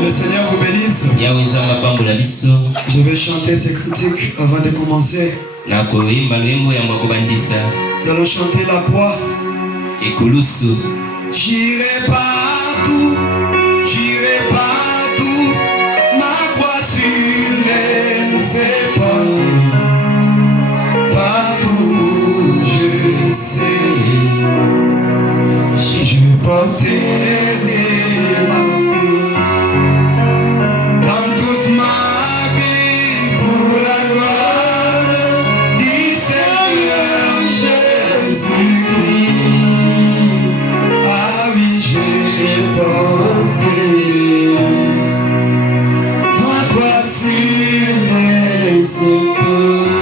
Le Seigneur vous bénisse. Je vais chanter ces cantiques avant de commencer. Nous allons chanter la croix. J'irai partout, ma croix sur les épaules. Partout où je serai, je porterai ma croix. Dans toute ma vie, pour la gloire du Seigneur Jésus-Christ. Ah oui, je porterai ma croix sur les épaules.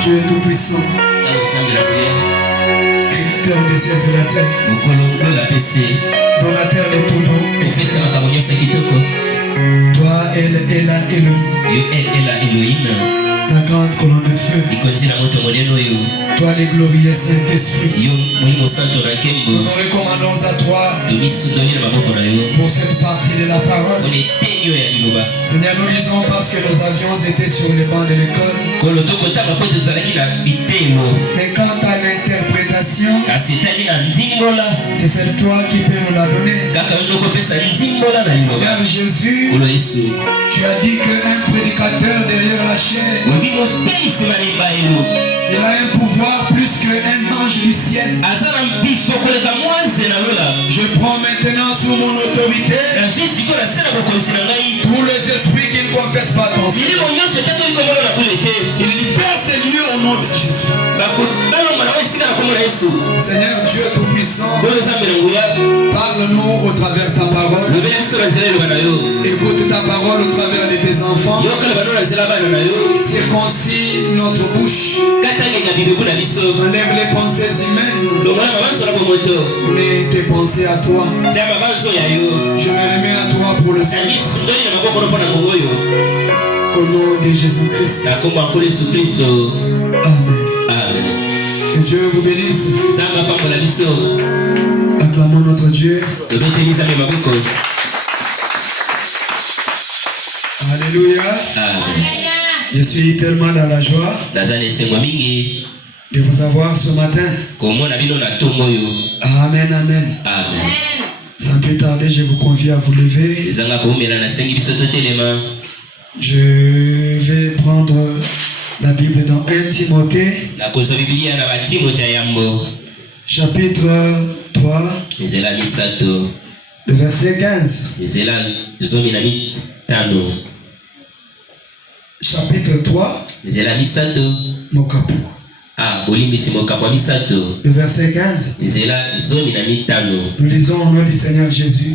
Dieu est tout puissant, créateur des cieux et de la terre, donateur de tout don, toi Ela Elohim, la grande colonne de feu, toi les glorieux Saint-Esprit, nous nous recommandons à toi pour cette partie de la parole. Seigneur, nous lisons parce que nous avions été sur les bancs de l'école. Mais quant à l'interprétation, c'est celle toi qui peux nous la donner. Seigneur Jésus, tu as dit qu'un prédicateur derrière la chair, il a un pouvoir plus qu'un ange du ciel. Je prends maintenant sous mon autorité tous les esprits qui ne confessent pas ton nom. Il libère ces lieux au nom de Jésus. Seigneur Dieu Tout-Puissant, parle-nous au travers de ta parole. Écoute ta parole au travers de tes enfants. Circoncis notre bouche. Enlève les pensées humaines, mais tes pensées à toi. Je me remets à toi pour le service. Au nom de Jésus-Christ. Amen. Que Dieu vous bénisse. Acclamons notre Dieu. Alléluia. Amen. Je suis tellement dans la joie de vous avoir ce matin. Amen, amen. Amen. Sans plus tarder, je vous confie à vous lever. Je vais prendre la Bible dans 1 Timothée, chapitre 3, le verset 15. Chapitre 3, Mokapu. Le verset 15. Nous lisons au nom du Seigneur Jésus.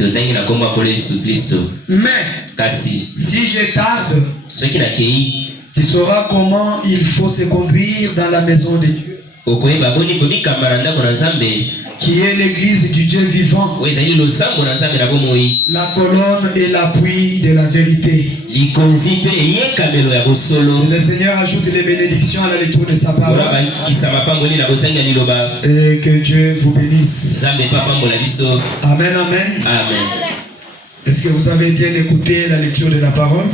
Mais si je tarde, tu sauras comment il faut se conduire dans la maison de Dieu, qui est l'église du Dieu vivant, la colonne et l'appui de la vérité. Le Seigneur ajoute les bénédictions à la lecture de sa parole. Et que Dieu vous bénisse. Amen, amen. Amen. Est-ce que vous avez bien écouté la lecture de la parole?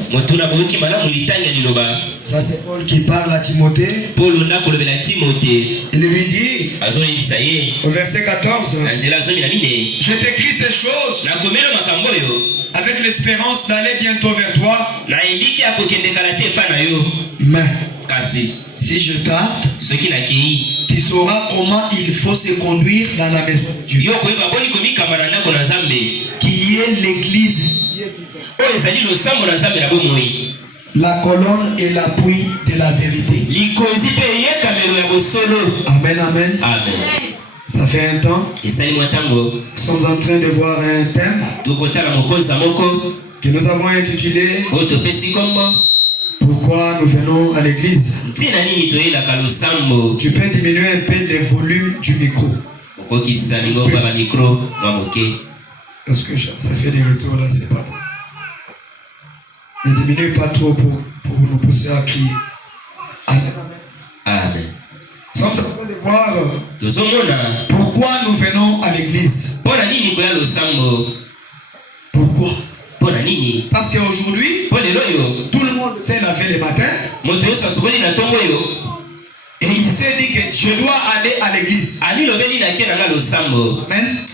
Ça c'est Paul qui parle à Timothée. Il lui dit au verset 14, je t'écris ces choses avec l'espérance d'aller bientôt vers toi. Mais si je tarde, tu sauras comment il faut se conduire dans la maison de Dieu, qui est l'église, la colonne et l'appui de la vérité. Amen, amen. Amen. Ça fait un temps. Nous sommes en train de voir un thème que nous avons intitulé Pourquoi nous venons à l'église. Tu peux diminuer un peu le volume du micro. Parce que ça fait des retours là, c'est pas bon. Ne diminue pas trop pour nous pousser à crier. Amen. Amen. Nous sommes en train de voir pourquoi nous venons à l'église. Pourquoi? Parce qu'aujourd'hui, tout le monde s'est lavé le matin et il s'est dit que je dois aller à l'église. Amen.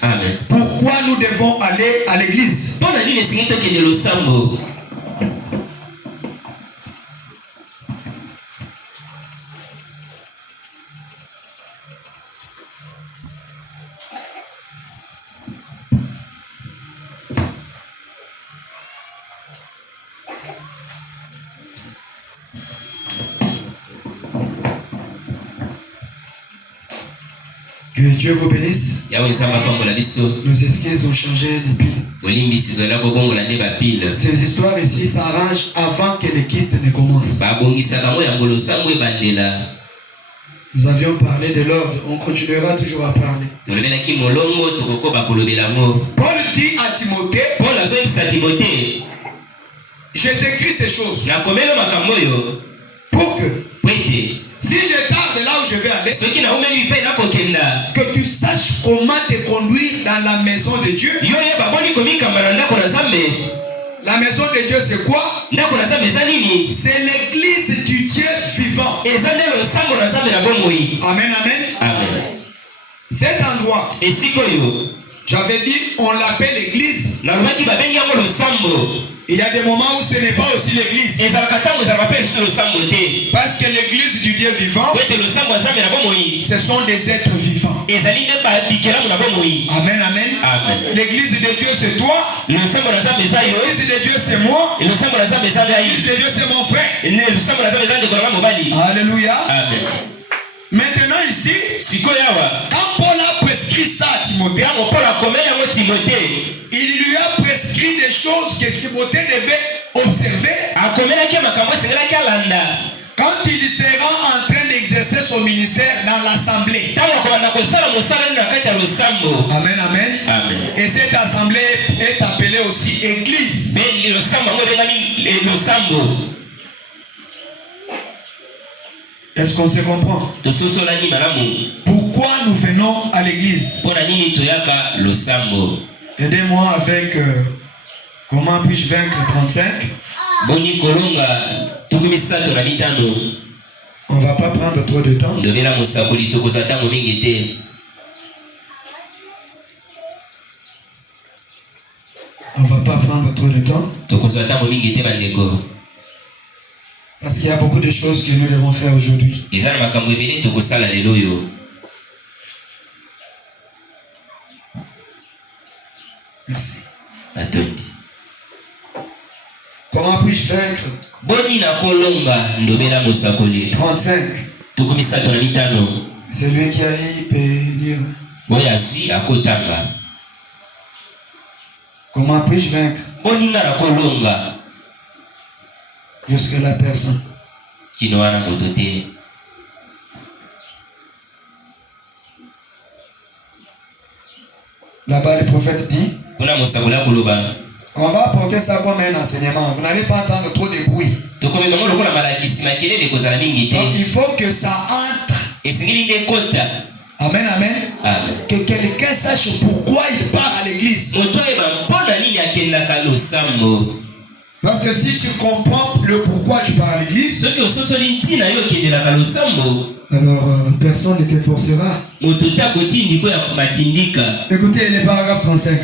Amen. Pourquoi nous devons aller à l'église? Que Dieu vous bénisse. Nos esquisses ont changé de pile. Ces histoires ici s'arrangent avant que l'équipe ne commence. Nous avions parlé de l'ordre, on continuera toujours à parler. Paul dit à Timothée, je t'écris ces choses pour que si je tarde là où je vais aller, que tu saches comment te conduire dans la maison de Dieu. La maison de Dieu c'est quoi? C'est l'église du Dieu vivant. Amen, amen. Amen. Cet endroit, j'avais dit on l'appelle l'église. Il y a des moments où ce n'est pas aussi l'église. Parce que l'église du Dieu vivant, ce sont des êtres vivants. Amen, amen. L'église de Dieu c'est toi. L'église de Dieu c'est moi. L'église de Dieu c'est mon frère. Alléluia. Amen. Maintenant ici, quand Paul a prescrit ça à Timothée, il lui a prescrit des choses que Timothée devait observer quand il sera en train d'exercer son ministère dans l'assemblée. Amen, amen. Amen. Et cette assemblée est appelée aussi église. Est-ce qu'on se comprend? Pourquoi nous venons à l'église? Aidez-moi avec comment puis-je vaincre 35? Boni kolonga tukumisato na mitano. On va pas prendre trop de temps. Ndobela musakoli tokozata mo mingi te. On va pas prendre trop de temps. Tokozata mo mingi te bandeko. Parce qu'il y a beaucoup de choses que nous devons faire aujourd'hui. Ezana makambo ebele tokosala lelo yo. Merci. Atondi. Comment puis-je vaincre? Boni na kolonga ndobela musakoli. 35. Tukumisato na mitano. Celui qui a eu peut dire. Boya si akotanga. Comment puis-je vaincre? Boni na kolonga. Jusque la personne. Kinoana motote. Là-bas le prophète dit. Kuna musakula koloba. On va apporter ça comme un enseignement. Vous n'allez pas entendre trop de bruit. Donc, il faut que ça entre. Amen, amen. Amen. Que quelqu'un sache pourquoi il part à l'église. Parce que si tu comprends le pourquoi tu pars à l'église, alors personne ne te forcera. Écoutez les paragraphes 35.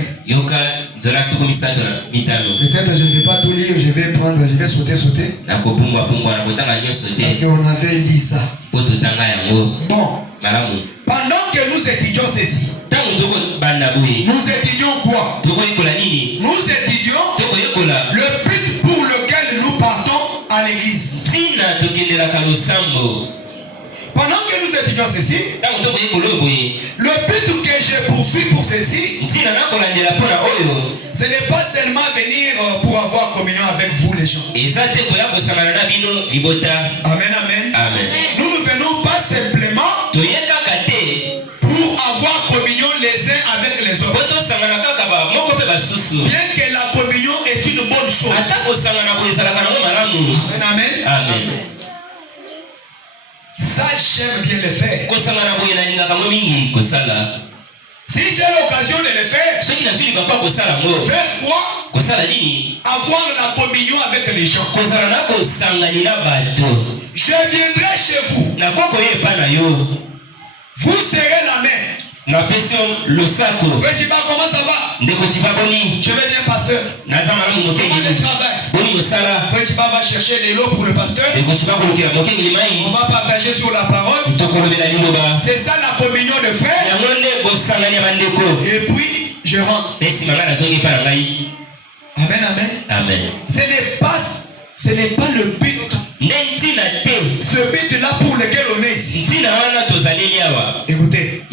Peut-être je ne vais pas tout lire, je vais sauter. Parce qu'on avait lu ça. Bon, pendant que nous étudions ceci, nous étudions quoi? Nous étudions le but pour lequel nous partons à l'église. Pendant que nous étudions ceci, le but que je poursuis pour ceci, ce n'est pas seulement venir pour avoir communion avec vous les gens. Amen, amen. Amen. Nous ne venons pas simplement pour avoir communion les uns avec les autres. Bien que la communion est une bonne chose. Amen, amen. Amen. Ça, j'aime bien le faire. Si j'ai l'occasion de le faire, faire quoi? Avoir la communion avec les gens. Je viendrai chez vous. Vous serrez la main. Le sac. Comment ça va? Je vais bien, pasteur. Comment le travail? Va chercher de l'eau pour le pasteur. On va partager sur la parole. C'est ça la communion de frères. Et puis, je rentre. Amen, amen. Amen. Ce n'est pas le but. Ce but-là pour lequel on est ici. Écoutez.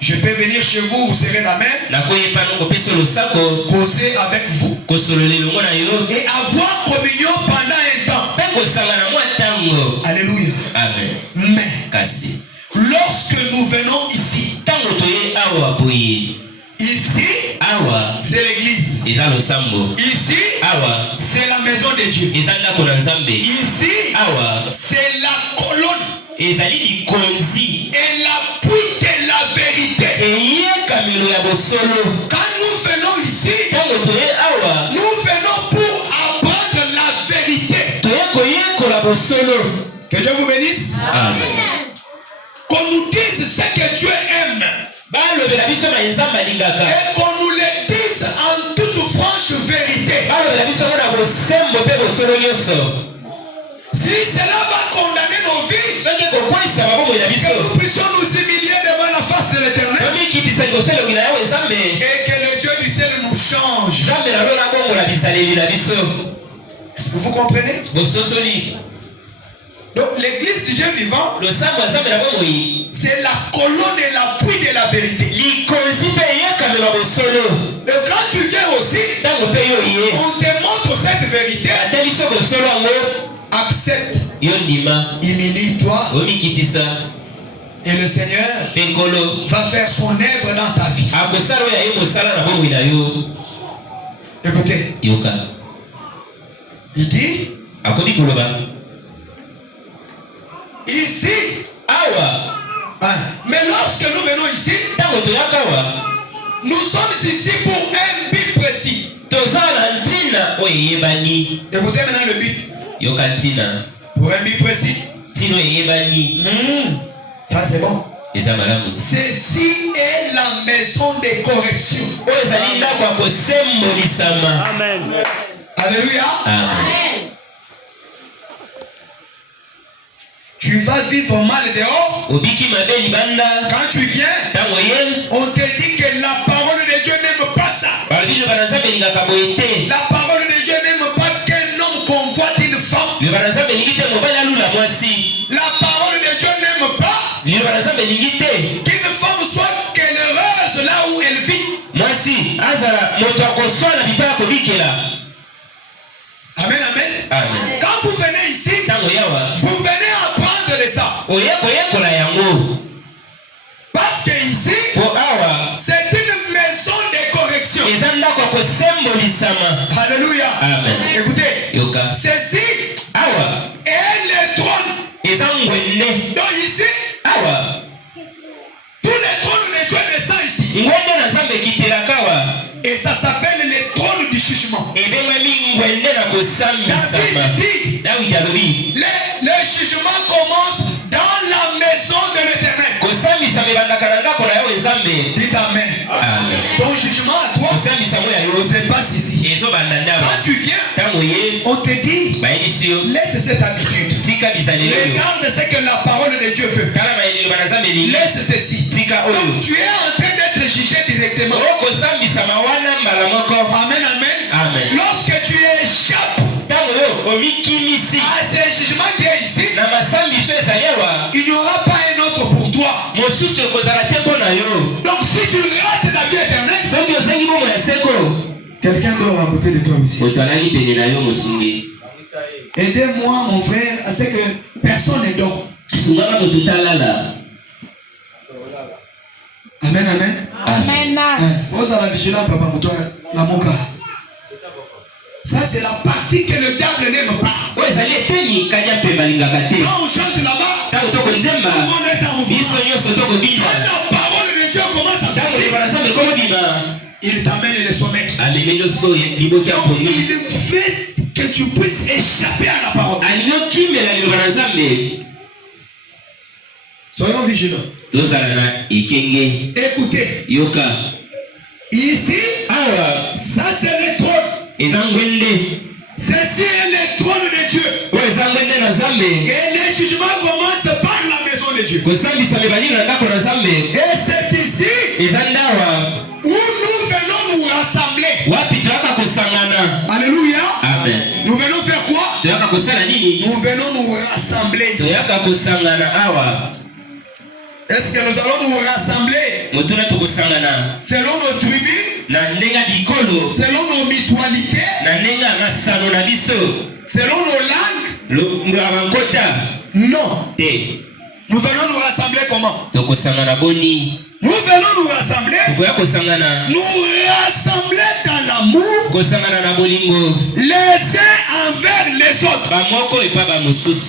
Je peux venir chez vous, vous serrez la main, causer avec vous et avoir communion pendant un temps. Alléluia. Amen. Mais lorsque nous venons ici, c'est l'église. Ici, c'est la maison de Dieu. Ici, c'est la colonne et la poutre de la vérité. Quand nous venons ici, nous venons pour apprendre la vérité. Que Dieu vous bénisse. Amen. Qu'on nous dise ce que Dieu aime. Et qu'on nous le dise en toute franche vérité. Si cela va condamner nos vies, que nous puissions nous humilier devant la face de l'Éternel. Et que le Dieu du ciel nous change. Est-ce que vous comprenez? Donc l'église du Dieu vivant, c'est la colonne et l'appui de la vérité. Et quand tu viens aussi, on te montre cette vérité. Accepte, humilie-toi, et le Seigneur va faire son œuvre dans ta vie. Écoutez, il dit ici, mais lorsque nous venons ici, nous sommes ici pour un but précis. Écoutez maintenant le but. Pour un but précis. Ça c'est bon. Ceci est la maison de correction. Amen. Alléluia. Amen. Tu vas vivre mal dehors. Quand tu viens, on te dit que la parole de Dieu n'aime pas ça. La parole de Dieu n'aime pas qu'un homme convoite une femme. La parole de Dieu n'aime pas qu'une femme soit heureuse là où elle vit. Amen, amen. Amen. Quand vous venez ici, vous venez apprendre de ça. Parce que ici, c'est une maison de correction. Alléluia. Amen. Écoutez, ceci est le trône. Donc ici, tous les trônes de Dieu descendent ici. Et ça s'appelle le trône du jugement. David dit, le jugement commence dans la maison de l'Éternel. Dites Amen. Amen. Ton jugement à toi se passe ici. Quand tu viens, on te dit, laisse cette habitude. Regarde ce que la parole de Dieu veut. Laisse ceci. Donc tu es en train d'être jugé directement. Amen, amen. Amen. Lorsque tu échappes à ce jugement qui est ici, il n'y aura pas un autre pour toi. Donc si tu rates la vie éternelle, quelqu'un doit à côté de toi aussi. Aidez-moi mon frère à ce que personne ne dort. Amen, amen. Amen. Vous avez la vigilance, papa, pour toi, la moka. Ça, c'est la partie que le diable n'aime pas. Quand on chante là-bas, tout le monde est en mouvement. Quand la parole de Dieu commence à sortir, il t'amène le sommet. Donc, il fait que tu puisses échapper à la parole. Soyons vigilants. Écoutez. Ici, ça c'est le trône. Ceci est le trône de Dieu. Et le jugement commence par la maison de Dieu. Et c'est ici où nous venons nous rassembler. Alléluia. Amen. Nous venons faire quoi? Nous venons nous rassembler ici. Est-ce que nous allons nous rassembler selon nos tribus, selon nos mutualités, selon nos langues? Non. Nous venons nous rassembler comment? Nous venons nous rassembler dans l'amour, les uns envers les autres.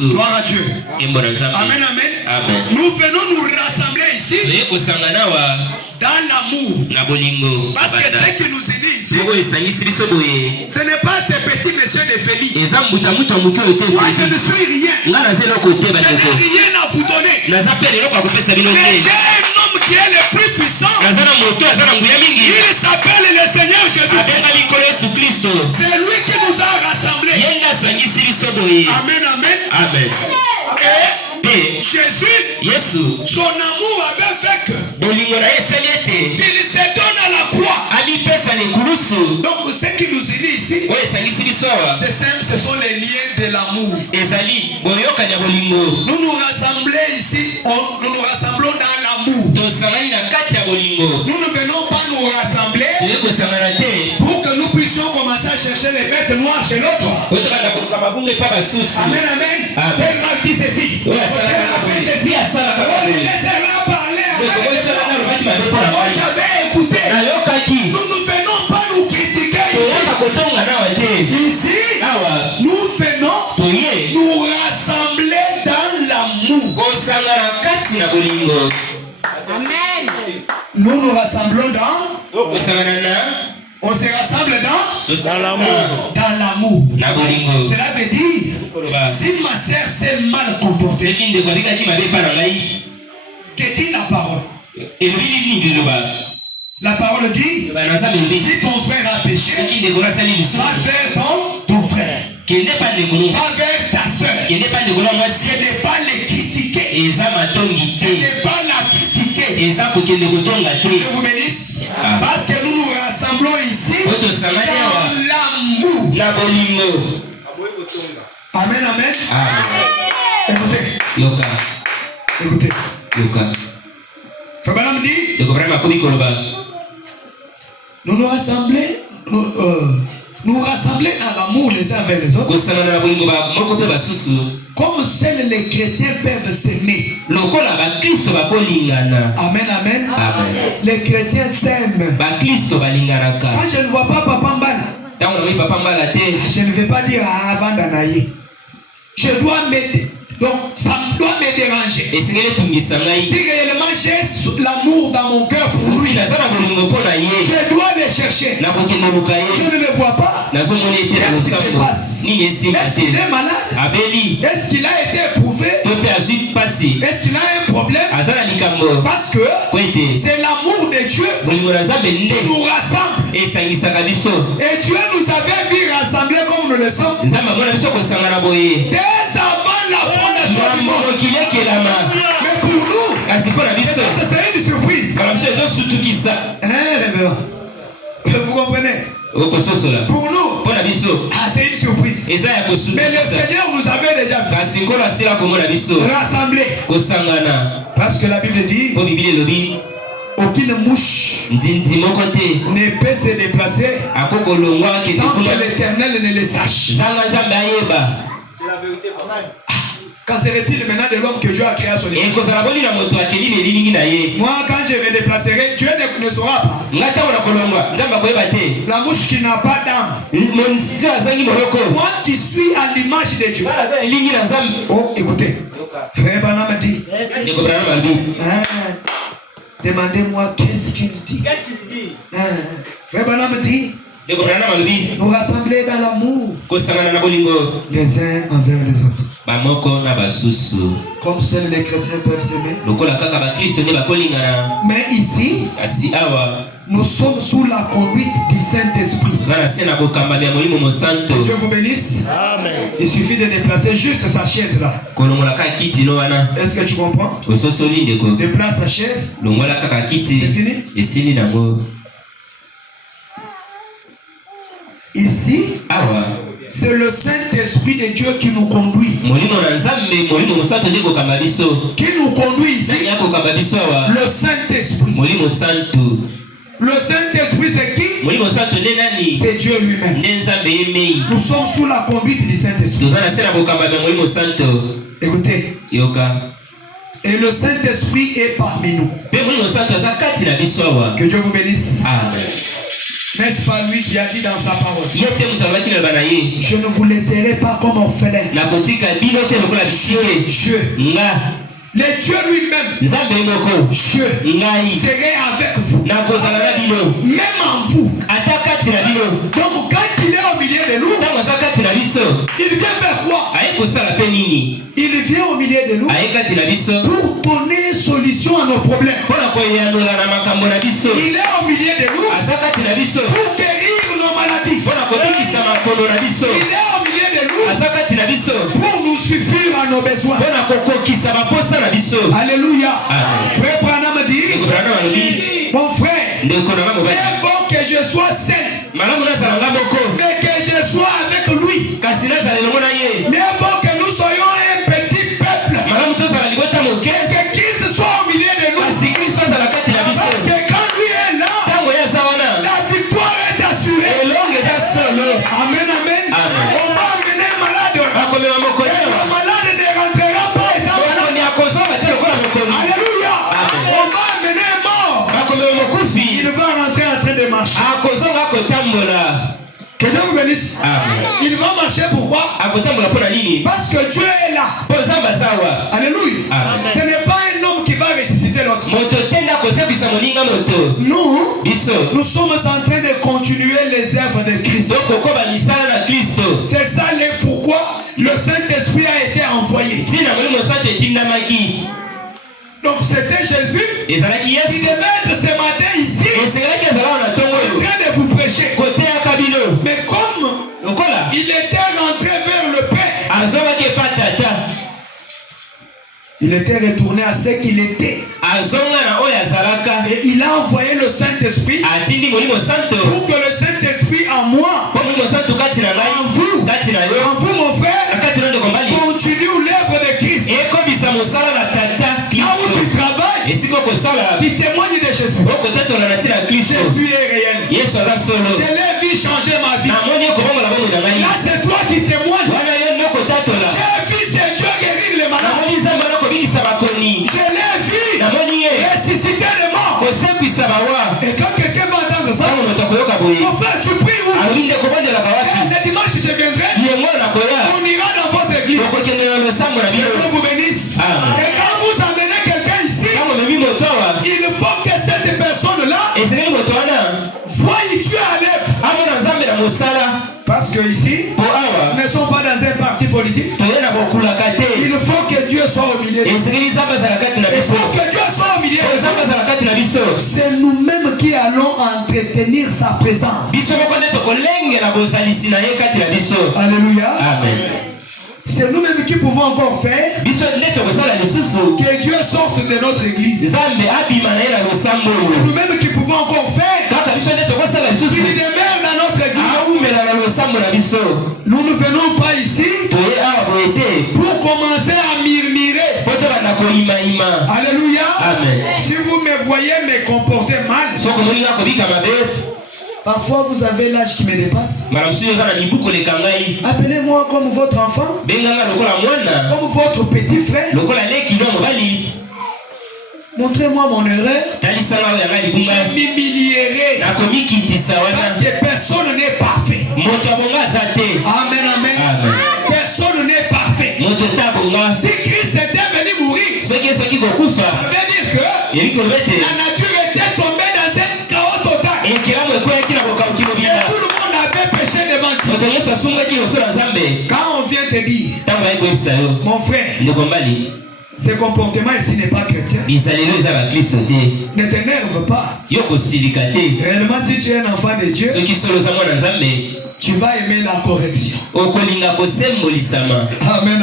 Gloire à Dieu. Amen, amen. Nous venons nous rassembler ici dans l'amour. Parce que ce qui nous unit ici, ce n'est pas ces petits messieurs de Félix. Moi, je ne suis rien. Je n'ai rien à vous donner. Mais j'ai un homme qui est le plus puissant. Il s'appelle le Seigneur Jésus-Christ. C'est lui qui nous a rassemblés. Amen, amen. Amen. Et Jésus, son amour avait fait que qu'il se donne à la croix. Donc ce qui nous unit ici, ce sont les liens de l'amour. Nous nous rassemblons ici, nous nous rassemblons dans l'amour. Nous ne venons pas nous rassembler pour que nous puissions commencer à chercher les bêtes noires chez l'autre. Amen, amen. Elle m'a dit ceci. Elle m'a fait ceci. Laissez-la parler. Moi j'avais écouté. Nous ne venons pas nous critiquer ici. Nous venons nous rassembler dans l'amour. Amen. Nous nous rassemblons dans On se rassemble dans l'amour. Dans l'amour. Cela veut dire, si ma sœur s'est mal comportée, que dit la parole? La parole dit, si ton frère a péché, va vers ton frère. Va vers ta soeur. Ce n'est pas les critiquer. Ce n'est pas la critiquer. Je vous bénisse. Parce que nous nous rassemblons ici dans l'amour. Amen, amen. Écoutez. Écoutez. Fabalam dit, nous nous rassemblons, nous rassembler dans l'amour les uns avec les autres. Comme seuls les chrétiens peuvent s'aimer. Amen, amen. Les chrétiens s'aiment. Quand je ne vois pas Papa Mbala, je ne vais pas dire à Avandanaï. Je dois m'aider. Donc ça doit me déranger. Si réellement j'ai l'amour dans mon cœur pour lui, je dois le chercher. Je ne le vois pas. Qu'est-ce qui se passe? Est-ce qu'il est malade? Est-ce qu'il a été éprouvé? Est-ce qu'il a un problème? Parce que c'est l'amour de Dieu qui nous rassemble. Et Dieu nous avait vu rassembler comme nous le sommes dès avant la fondation du monde. Mais pour nous, c'est une surprise. Révérend. Vous comprenez? Pour nous, c'est une surprise. Mais le Seigneur nous avait déjà rassemblés. Parce que la Bible dit, aucune mouche ne peut se déplacer sans que l'Éternel ne le sache. C'est la vérité. Qu'en serait-il maintenant de l'homme que Dieu a créé à son image? Moi, quand je me déplacerai, Dieu ne saura pas. La mouche qui n'a pas d'âme. Moi qui suis à l'image de Dieu. Oh, écoutez. Frère Branham dit. Demandez-moi qu'est-ce qu'il dit. Frère Branham dit. Nous rassembler dans l'amour les uns envers les autres. Comme seuls les chrétiens peuvent s'aimer. Mais ici, nous sommes sous la conduite du Saint-Esprit. Dieu vous bénisse. Amen. Il suffit de déplacer juste sa chaise là. Est-ce que tu comprends? Déplace sa chaise. C'est fini? Ici, c'est le Saint-Esprit de Dieu qui nous conduit. Qui nous conduit ici. Le Saint-Esprit. Le Saint-Esprit c'est qui? C'est Dieu lui-même. Nous sommes sous la conduite du Saint-Esprit. Écoutez. Et le Saint-Esprit est parmi nous. Que Dieu vous bénisse. Amen. N'est-ce pas lui qui a dit dans sa parole? Je ne vous laisserai pas comme orphelin. Le Dieu lui-même, je serai avec vous, même en vous. Donc quand il est au milieu de nous, il vient faire quoi? Il vient au milieu de nous pour donner solution à nos problèmes. Il est au milieu de nous pour guérir nos maladies. Il est au milieu de nous pour nous suffire à nos besoins. Alléluia. Frère Branham dit, mon frère, il faut que je sois seul, mais que je sois avec lui. Mais il faut que nous soyons un petit peuple, que Christ soit au milieu de nous. Parce que quand lui est là, la victoire est assurée. Amen, amen. On va amener un malade. Et le malade ne rentrera pas. Alléluia. On va amener un mort. Il va rentrer en train de marcher. Que Dieu vous bénisse. Il va marcher pourquoi? Parce que Dieu est là. Alléluia. Ce n'est pas un homme qui va ressusciter l'autre. nous sommes en train de continuer les œuvres de Christ. C'est ça pourquoi le Saint-Esprit a été envoyé. Donc c'était Jésus qui devait être ce matin ici en train de vous prêcher. Mais comme il était rentré vers le Père, il était retourné à ce qu'il était. Et il a envoyé le Saint-Esprit pour que le Saint-Esprit en moi, en vous mon frère, continue l'œuvre de Christ. Là où tu travailles, tu témoignes de Jésus. Jésus est réel. Je l'ai vu changer ma vie. Là c'est toi qui témoignes. J'ai vu c'est Dieu guérir les malades. Je l'ai vu ressusciter les morts. Et quand quelqu'un va entendre ça, mon frère, tu pries où? Le dimanche je viendrai. On ira dans votre église. Que Dieu vous bénisse. Et quand vous amenez quelqu'un ici, il faut que cette personne-là voie Dieu à l'œuvre. Parce que ici, nous ne sommes pas dans un parti politique. Il faut que Dieu soit au milieu. Il faut que Dieu soit au milieu. C'est nous-mêmes qui allons entretenir sa présence. Alléluia. Amen. C'est nous-mêmes qui pouvons encore faire que Dieu sorte de notre église. C'est nous-mêmes qui pouvons encore faire qu'il demeure dans notre église. Nous ne venons pas ici pour commencer à murmurer. Alléluia. Amen. Si vous me voyez me comporter mal, parfois vous avez l'âge qui me dépasse. Appelez-moi comme votre enfant, comme votre petit frère. Montrez-moi mon erreur. Je m'humilierai. Parce que personne n'est parfait. Amen, amen. Personne n'est parfait. Si Christ était venu mourir, ça veut dire que la nature était tombée dans un chaos total. Et tout le monde avait péché devant Dieu. Quand on vient te dire, mon frère, ce comportement ici n'est pas chrétien, ne t'énerve pas. Réellement, si tu es un enfant de Dieu, tu vas aimer la correction. Amen,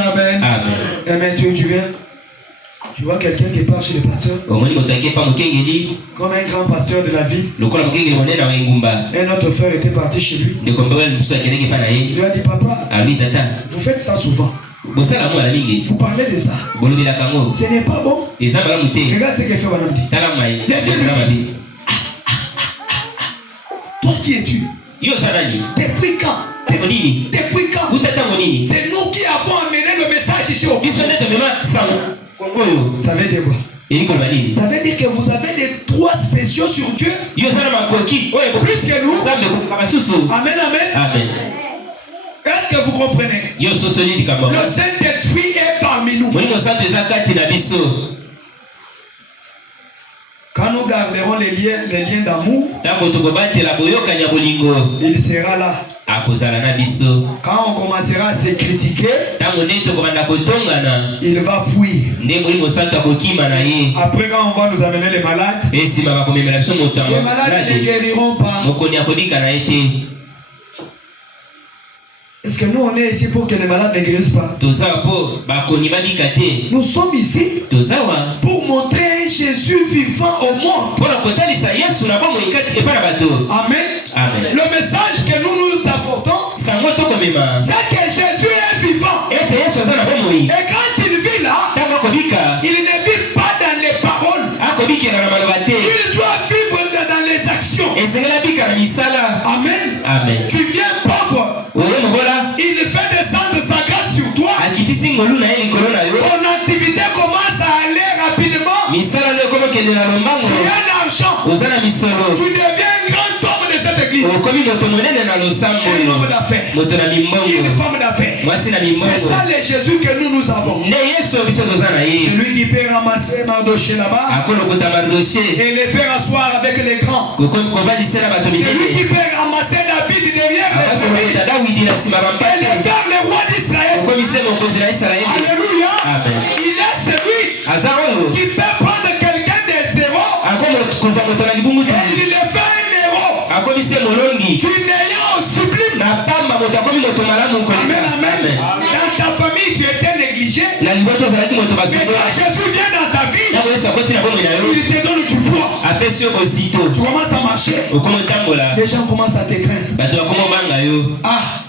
amen. Amen. Tu viens. Tu vois quelqu'un qui part chez le pasteur, comme un grand pasteur de la ville. Un autre frère était parti chez lui. Il lui a dit, papa, vous faites ça souvent. Vous parlez de ça. Ce n'est pas bon. Regarde ce qu'il fait Madame. Toi qui es-tu? Depuis quand? Depuis quand? C'est nous qui avons amené le message ici au Christ. Ça veut dire quoi? Ça veut dire que vous avez des droits spéciaux sur Dieu. Plus que nous. Amen, amen. Est-ce que vous comprenez? Le Saint-Esprit est parmi nous. Quand nous garderons les liens d'amour, il sera là. Quand on commencera à se critiquer, il va fuir. Après, quand on va nous amener les malades, les malades ne guériront pas. Est-ce que nous on est ici pour que les malades ne guérissent pas? Nous sommes ici pour montrer Jésus vivant au monde. Amen. Le message que nous apportons, c'est que Jésus est vivant. Et quand il vit là, il ne vit pas dans les paroles. Il doit vivre dans les actions. Amen. Tu viens pauvre. Il fait descendre sa grâce sur toi. Ton activité commence à aller rapidement. Tu as l'argent. Tu deviens un grand homme de cette église. Un homme d'affaires. Une femme d'affaires. C'est ça le Jésus que nous avons. Celui qui peut ramasser Mardoché là-bas et les faire asseoir avec les grands. Celui qui peut ramasser David derrière les brebis et les faire le roi d'Israël. Alléluia. Il est celui qui peut prendre quelqu'un de zéro et il le fait un héros. Tu n'es au sublime. Amen, amen. Dans ta famille, tu étais négligé. Mais quand Jésus vient dans ta vie, il te donne du poids. Tu commences à marcher. Les gens commencent à te craindre. Ah,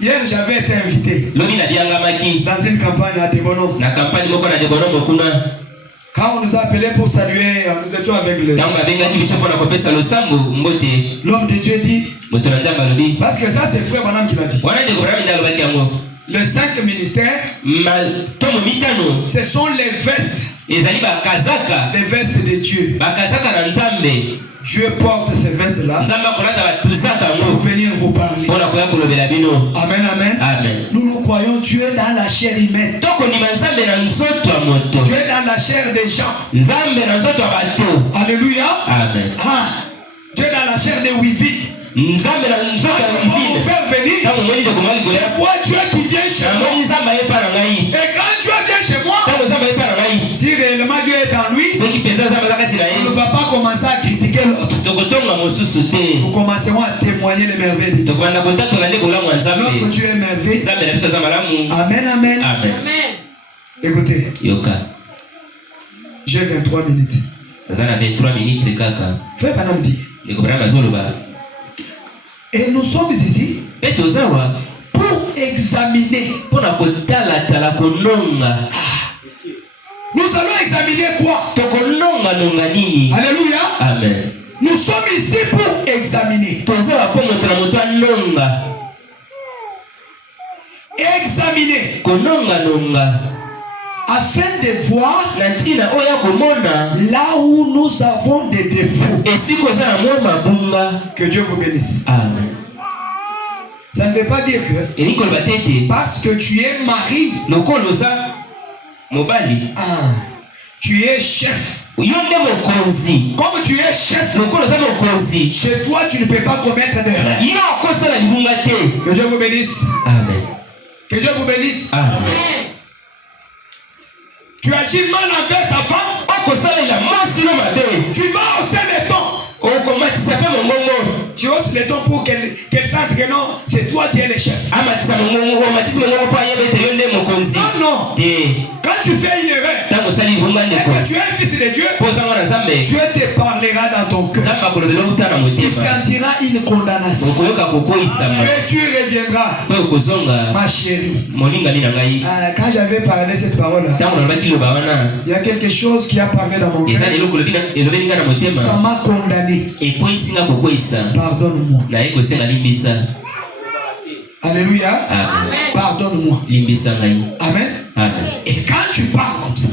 hier j'avais été invité dans une campagne à Debono. Quand on nous a appelé pour saluer, nous étions avec l'homme de Dieu dit, parce que ça c'est frère Madame qui l'a dit. Les 5 ministères, ce sont les vestes. Les vestes de Dieu. Dieu porte ces vestes-là pour venir vous parler. Amen, amen. Nous croyons Dieu dans la chair humaine. Dieu dans la chair des gens. Alléluia. Amen. Ah, Dieu dans la chair des Wivines. Quand on va faire venir, je vois Dieu qui vient chez moi. Et quand Dieu vient chez moi, si réellement Dieu est en lui, on ne va pas commencer à critiquer l'autre. Nous commencerons à témoigner les merveilles de Dieu. Notre Dieu est merveilleux. Amen, amen. Écoutez, j'ai 23 minutes. Frère Panam dit, et nous sommes ici pour examiner. Nous allons examiner quoi? Alléluia. Amen. Nous sommes ici pour examiner. Examiner. Afin de voir là où nous avons des défauts. Que Dieu vous bénisse. Amen. Ça ne veut pas dire que parce que tu es mari, tu es chef. Comme tu es chef, chez toi tu ne peux pas commettre d'erreur. Que Dieu vous bénisse. Amen. Que Dieu vous bénisse. Amen. Tu agis mal envers ta femme. Tu vas hausser les tons. Tu hausses les tons pour qu'elle sente que non, c'est toi qui es le chef. Non. Quand tu fais une erreur et que tu es un fils de Dieu, Dieu te parlera dans ton cœur. Tu sentiras une condamnation. Et tu reviendras. Ma chérie. Quand j'avais parlé cette parole-là, il y a quelque chose qui a parlé dans mon cœur. Ça m'a condamné. Pardonne-moi. Alléluia. Amen. Pardonne-moi. Amen. Amen. Et quand tu parles comme ça,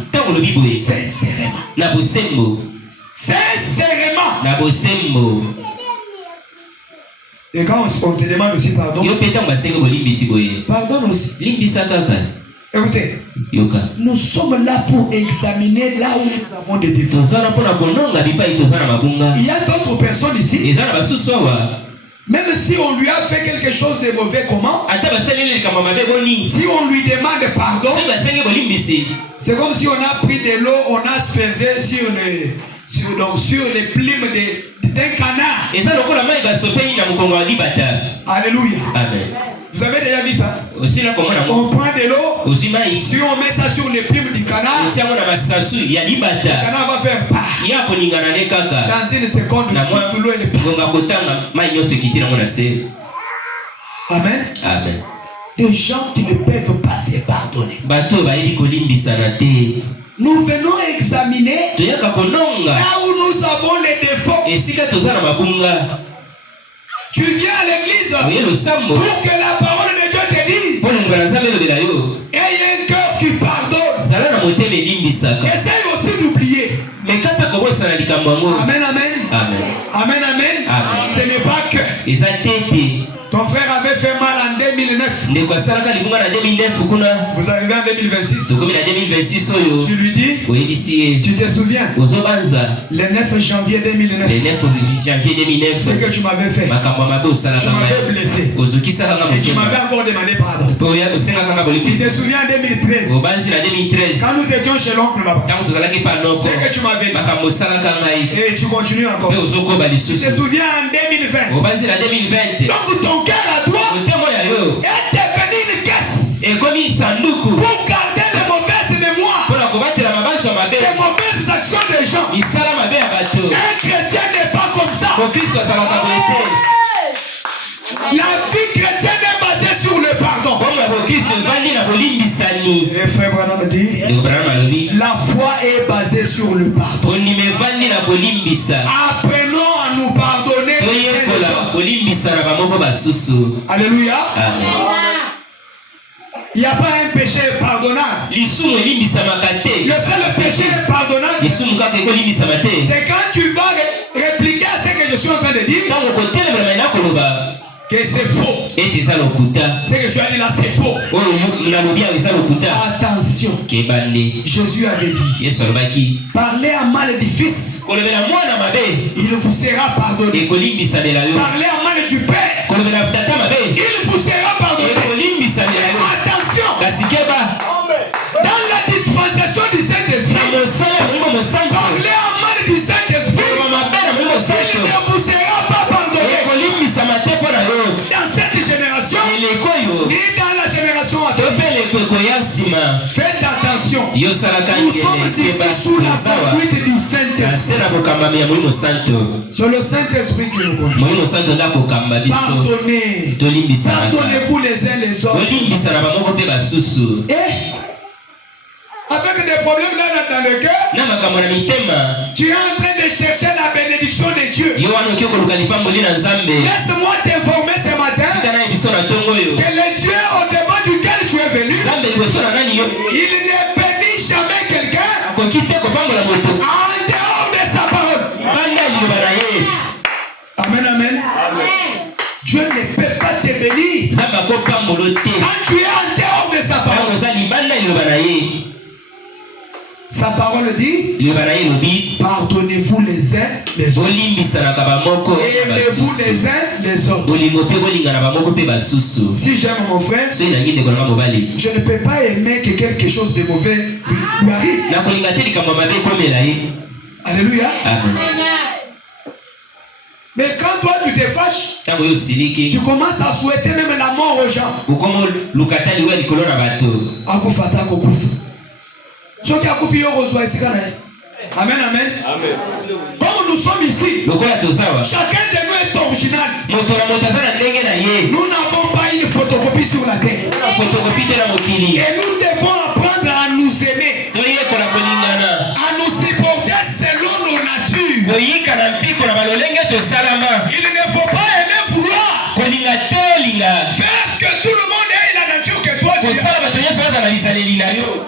sincèrement. Et quand on te demande aussi pardon, pardonne aussi. Écoutez, nous sommes là pour examiner là où nous avons des défauts. Il y a d'autres personnes ici, même si on lui a fait quelque chose de mauvais, comment? Si on lui demande pardon, c'est comme si on a pris de l'eau, on a aspergé sur les plumes d'un canard. Alléluia. Amen. Vous avez déjà vu ça? On prend de l'eau, si on met ça sur les plumes du canard, le canard va faire pas. Dans une seconde, toute l'eau est pas. Amen. Amen. Des gens qui ne peuvent pas se pardonner. Nous venons examiner là où nous avons les défauts. Tu viens à l'église pour que la parole de Dieu te dise. Ayez un cœur qui pardonne. Essaye aussi d'oublier. Amen, amen. Amen. Amen, amen. Amen. Ce n'est pas que Ton frère avait fait mal en 2009. Vous arrivez en 2026. Tu lui dis, tu te souviens, le 9 janvier 2009, ce que tu m'avais fait, tu m'avais blessé et tu m'avais encore demandé pardon. Tu te souviens en 2013, quand nous étions chez l'oncle là-bas, ce que tu m'avais dit et tu continues encore. Tu te souviens en 2020, donc ton cœur à toi est devenu une caisse pour garder les mauvaises mémoires, les mauvaises actions des gens. Un chrétien n'est pas comme ça. La vie chrétienne est basée sur le pardon. Et frère Branham dit, la foi est basée sur le pardon. Apprenons à nous pardonner. Alléluia. Il n'y a pas un péché pardonnable. Le seul péché pardonnable, c'est quand tu vas répliquer à ce que je suis en train de dire, que c'est faux. Ce que tu as dit là, c'est faux. Attention. Jésus avait dit, parlez à mal du fils, il vous sera pardonné. Parlez à mal du père, il vous sera pardonné. Attention. Dans la dispensation du Saint-Esprit, parlez à mal du Saint-Esprit, il ne vous sera pas pardonné. Dans cette génération et dans la génération à venir, faites attention. Nous sommes ici sous la conduite du Saint-Esprit. C'est le Saint-Esprit qui nous conduit. Pardonnez-vous les uns les autres. Et avec des problèmes dans le cœur, tu es en train de chercher la bénédiction de Dieu. Laisse-moi t'informer ce matin que le Dieu au-devant duquel tu es venu, il ne bénit jamais quelqu'un en dehors de sa parole. Amen, amen. Dieu ne peut pas te bénir quand tu es en dehors de sa parole. Sa parole dit, pardonnez-vous les uns les autres. Aimez-vous les uns les autres. Si j'aime mon frère, je ne peux pas aimer que quelque chose de mauvais lui arrive. Alléluia. Mais quand toi tu te fâches, tu commences à souhaiter même la mort aux gens. Amen, amen. Comme nous sommes ici, chacun de nous est original. Nous n'avons pas une photocopie sur la terre. Et nous devons apprendre à nous aimer, à nous supporter selon nos natures. Il ne faut pas aimer vouloir faire que tout le monde ait la nature que toi tu as.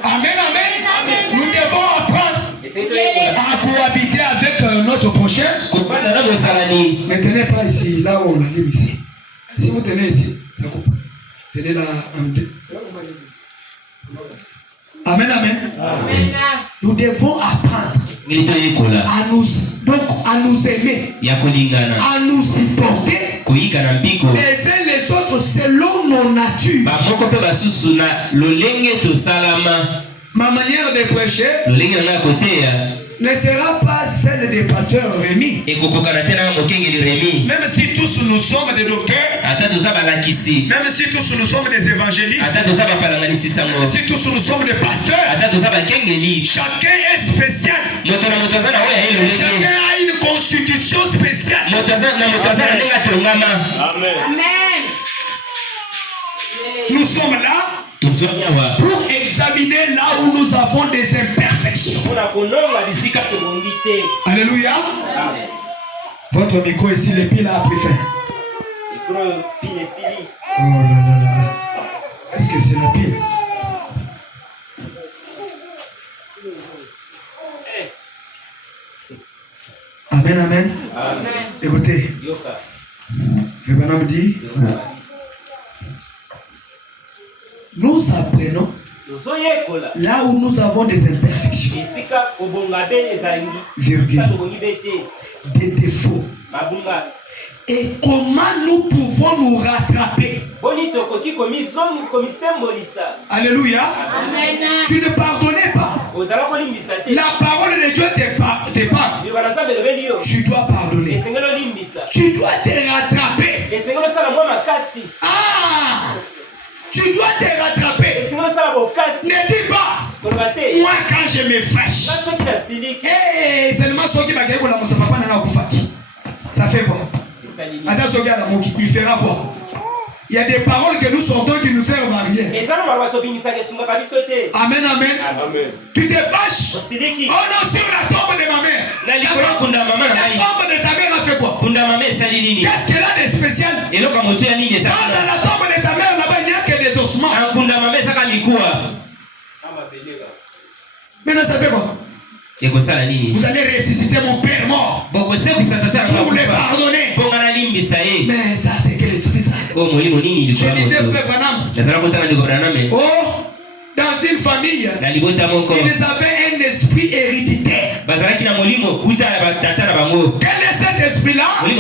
Amen, amen. Nous devons apprendre à cohabiter avec notre prochain. Ne tenez pas ici, là où on allume ici. Si vous tenez ici, ça coupe. Tenez là en deux. Amen, amen. Nous devons apprendre à nous aimer, à nous supporter les uns les autres selon nos natures. Ma manière de prêcher ne sera pas celle des pasteurs Rémi. Même si tous nous sommes des docteurs, même si tous nous sommes des évangélistes, même si tous nous sommes des pasteurs, chacun est spécial. Chacun a une constitution spéciale. Amen. Nous sommes là pour examiner là où nous avons des imperfections. Alléluia. Votre micro ici, les piles a pris fin. Oh là là là. Est-ce que c'est la pile? Amen, amen. Écoutez. dit, nous apprenons là où nous avons des imperfections, virgule, des défauts. Et comment nous pouvons nous rattraper? Alléluia. Amen. Tu ne pardonnais pas. La parole de Dieu te parle. Tu dois pardonner. Tu dois te rattraper. Ah! Tu dois te rattraper. Ne dis pas, moi quand je me fâche, seulement ceux qui ça fait quoi? Il fera quoi? Il y a des paroles que nous sortons qui nous servent à rien. Amen, amen. Tu te fâches? Oh non, sur la tombe de ma mère. La tombe de ta mère a fait quoi? Qu'est-ce qu'elle a de spécial? Dans la tombe de ta mère, là-bas, il n'y a que des ossements. Maintenant, ça fait quoi? Vous allez ressusciter mon père mort pour le pardonner. Mais ça, c'est que l'Esprit Saint. Je disais, frère Branham, dans une famille, ils avaient un esprit héréditaire. Quel est cet esprit-là? De ne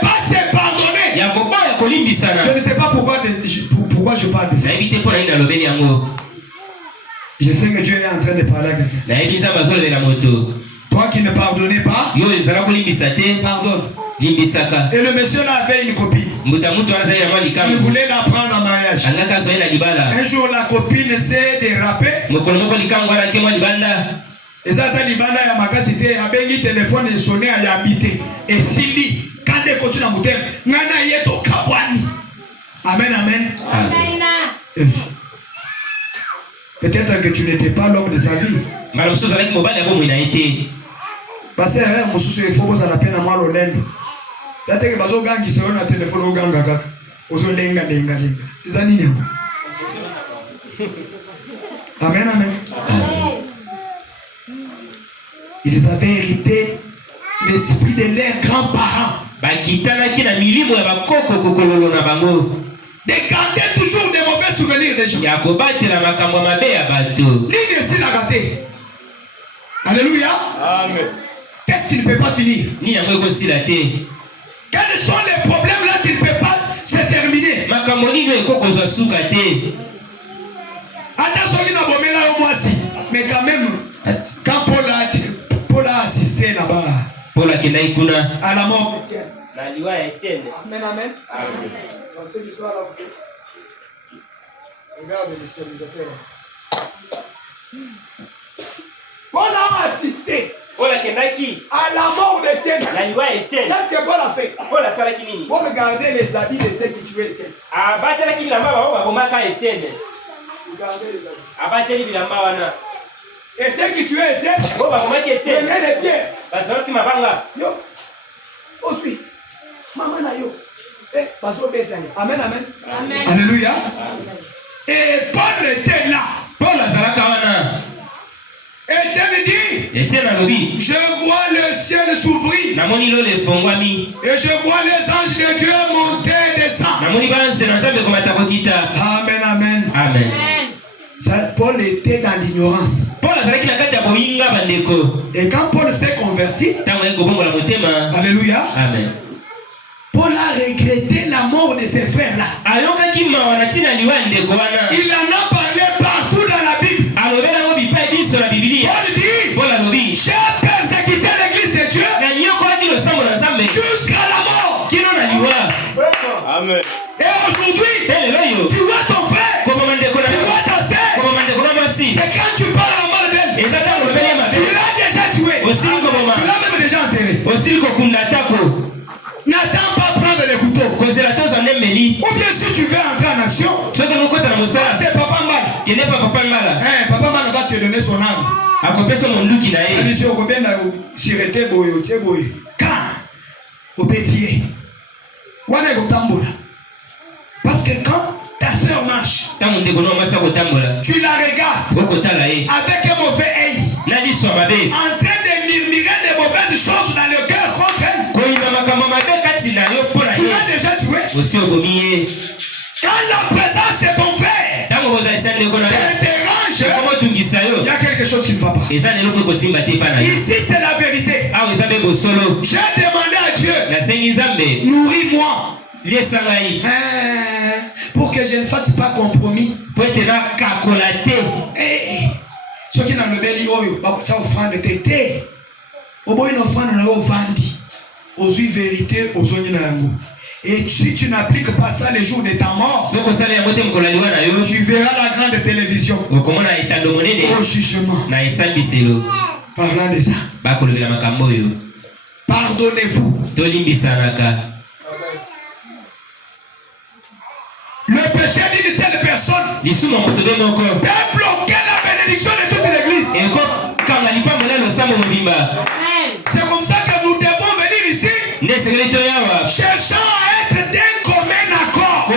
pas se pardonner. Je ne sais pas pourquoi je parle de ça. Je sais que Dieu est en train de parler à quelqu'un. Toi qui ne pardonnais pas, pardonne. Et le monsieur là avait une copine. Il voulait la prendre en mariage. Un jour la copine s'est dérapée. Et ça a libanda ya makasité a bengi téléphone et sonné à habiter. Et Sili quand elle continue à monter, ngana yeto kabwani. Amen, amen. Amen. Peut-être que tu n'étais pas l'homme de sa vie. Parce que il faut que ça la peine à moi l'olendo. Peut-être que bazo gangi se on a téléphone au ganga kaka. Ozo lenga. C'est ça nini? Amen, amen. Ils avaient hérité l'esprit de leurs grands-parents. De garder toujours des mauvais souvenirs des gens. Ligne ici la gâté. Alléluia. Amen. Qu'est-ce qui ne peut pas finir? Quels sont les problèmes là qui ne peuvent pas se terminer? Mais quand même, quand Paul a assisté là-bas à la mort d'Étienne. Amen, amen. Amen. Regarde le stabilisateur. Paul a assisté à la mort d'Étienne. Qu'est-ce que Paul a fait? Pour regarder les habits de ceux qui tuaient Étienne. Regardez les habits. Et ceux qui tuaient Étienne, prenaient les pierres. Yo, aussi. Maman na yo. Amen, amen. Amen. Alléluia. Amen. Et Paul était là. Paul a Étienne dit, je vois le ciel s'ouvrir. Et je vois les anges de Dieu monter et descendre. Amen, amen. Amen. Ça, Paul était dans l'ignorance. Et quand Paul s'est converti, alléluia. Amen. Paul a regretté la mort de ses frères là. Il en a parlé partout dans la Bible. Paul dit, j'ai persécuté l'église de Dieu jusqu'à la mort. Amen. Et aujourd'hui, tu vois ton frère, tu vois ta sœur. C'est quand tu parles à mal d'elle, tu l'as déjà tué, tu l'as même déjà enterré. N'attends pas prendre les couteaux. Ou bien si tu veux entrer en action, c'est Papa Mbala. Papa Mbala va te donner son âme. Parce que quand ta soeur marche, tu la regardes avec un mauvais œil, en train de murmurer des mauvaises choses dans le cœur contre elle. Tu l'as déjà tué. Quand la présence de ton frère te dérange, il y a quelque chose qui ne va pas. Ici, c'est la vérité. J'ai demandé à Dieu, nourris-moi. Pour que je ne fasse pas compromis. Ceux qui n'ont pas dit, offrande tété. Une offrande n'a pas vendu. Aux vérité, aux oninayango. Et si tu n'appliques pas ça les jours de ta mort, tu verras la grande télévision au jugement. Parlant de ça, pardonnez-vous. Le péché d'une seule personne peut bloquer la bénédiction de toute l'église. C'est comme ça que nous devons venir ici, cherchant à être d'un commun accord.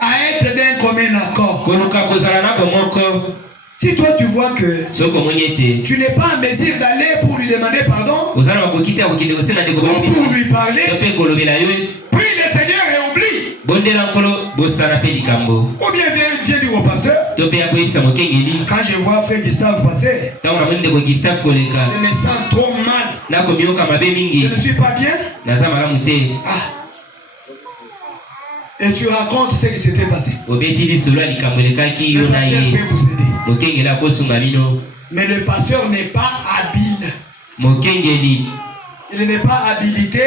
À être d'un commun accord. Si toi tu vois que tu n'es pas en mesure d'aller pour lui demander pardon, ou pour lui parler, puis le Seigneur oublie. Ou bien viens dire au pasteur, quand je vois frère Gustave passer, je me sens trop mal. Je ne suis pas bien. Et tu racontes ce qui s'était passé. Le pasteur peut vous aider. Mais le pasteur n'est pas habile. Il n'est pas habilité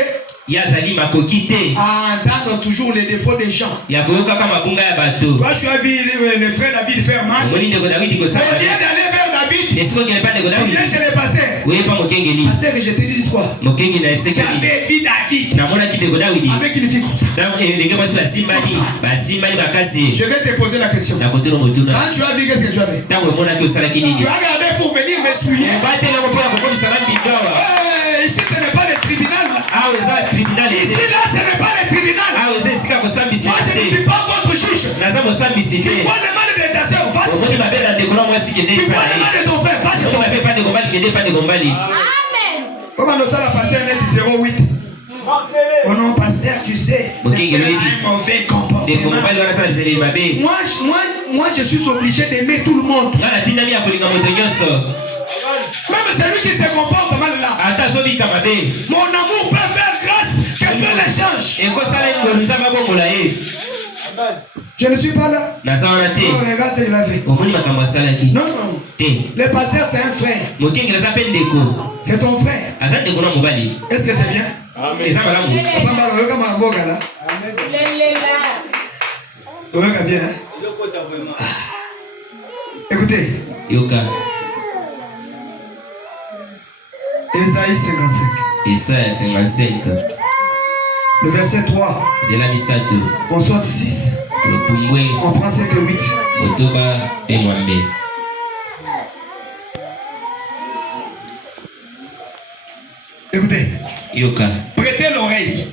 à entendre toujours les défauts des gens. Toi, tu as vu le frère David faire mal. Au lieu d'aller vers David, viens chez le pasteur. Pasteur, je te dis quoi? J'avais vu David avec une fille comme ça. Je vais te poser la question. Quand tu as vu, qu'est-ce que tu as fait? Tu as regardé pour venir me souiller. Ici, ce n'est pas le tribunal. Ici, là, ce n'est pas le tribunal. Moi, je ne suis pas votre juge. Tu vois le mal de ta soeur, va te juger. Tu vois le mal de ton frère, va chez ton frère. Amen. Comment nous sommes la pasteur net 08? Oh non, pasteur, tu sais, un mauvais comportement. Moi, je suis obligé d'aimer tout le monde. Même celui qui se comporte mal là. Mon amour peut faire grâce que Dieu l'échange. Je ne suis pas là. Oh, regarde ce qu'il a fait. Non, non. Le pasteur, c'est un frère. C'est ton frère. Est-ce que c'est bien? Amen. Bien, hein? Écoutez. Ésaïe 55. Le verset 3. On sort 6. On prend 5 et 8. Écoutez. Prêtez l'oreille.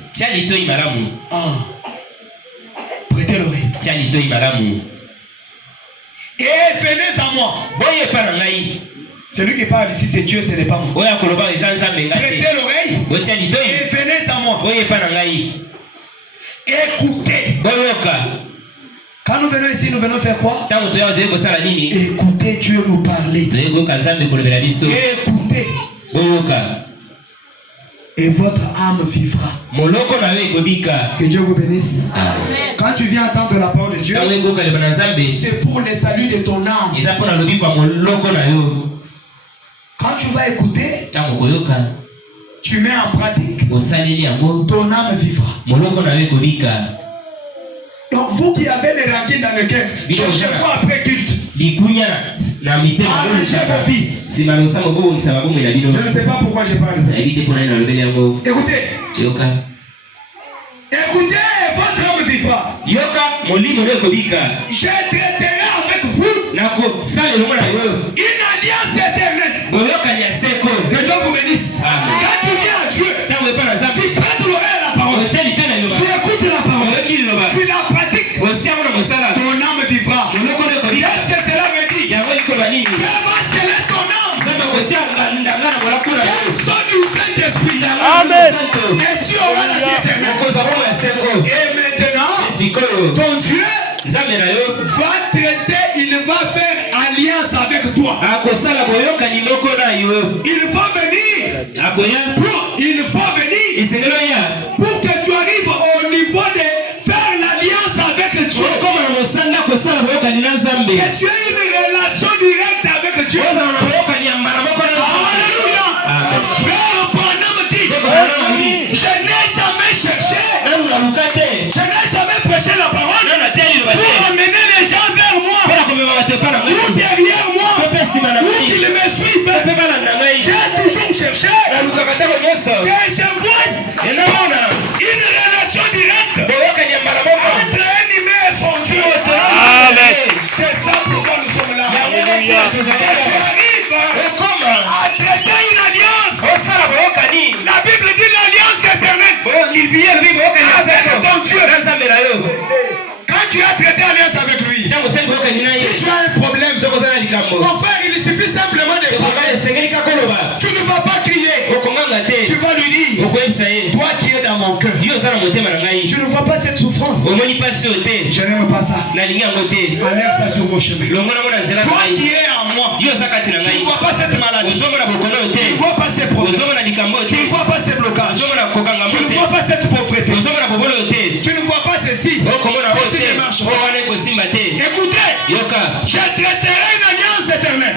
Prêtez l'oreille. Et venez à moi. Celui qui parle ici, c'est Dieu, ce n'est pas moi. Prêtez l'oreille. Et venez à moi. Écoutez. Quand nous venons ici, nous venons faire quoi? Écoutez Dieu nous parler. Écoutez. Et votre âme vivra. Que Dieu vous bénisse. Amen. Quand tu viens entendre la parole de Dieu, c'est pour le salut de ton âme. Quand tu vas écouter, tu mets en pratique, ton âme vivra. Donc vous qui avez les racines dans le cœur, cherchez-vous après culte. Arrangez vos vies. Je ne sais pas pourquoi je parle de ça. Écoutez. Écoutez, votre âme vivra. Je traiterai avec vous une alliance éternelle. Que Dieu vous bénisse. Amen. Quand tu viens à Dieu, tu prêtes l'oreille à la parole. Tu écoutes la parole. Tu la pratiques. Ton âme vivra. Qu'est-ce que cela veut dire? Dieu va sceller ton âme. Quel son du Saint-Esprit. Amen. Et tu auras la vie éternelle. Et maintenant, ton Dieu va traiter, il va faire alliance avec toi. Il faut venir pour que tu arrives au niveau de faire l'alliance avec Dieu. Que tu aies une relation directe avec Dieu. Alléluia. Frère Branham dit, je n'ai jamais cherché, je n'ai jamais prêché la parole pour amener les gens vers moi ou derrière moi ou qu'ils me suivent. J'ai toujours cherché que je vois une relation directe entre un humain et son Dieu. Amen. C'est ça pourquoi nous sommes là. Et tu arrives à traiter une alliance. La Bible dit l'alliance éternelle avec ton Dieu. Quand tu as traité alliance avec lui, si tu as un problème, mon frère, il suffit simplement de parler. Tu ne vas pas crier. Tu vas lui dire, toi qui es dans mon cœur, tu ne vois pas cette souffrance. Je n'aime pas ça. Enlève ça sur vos chemins. Toi qui es en moi, tu ne vois pas cette maladie. Tu ne vois pas ces problèmes. Tu ne vois pas ces blocages. Tu ne vois pas cette pauvreté. Tu ne vois pas ceci. Ceci ne marche pas. Écoutez, je traiterai une alliance éternelle.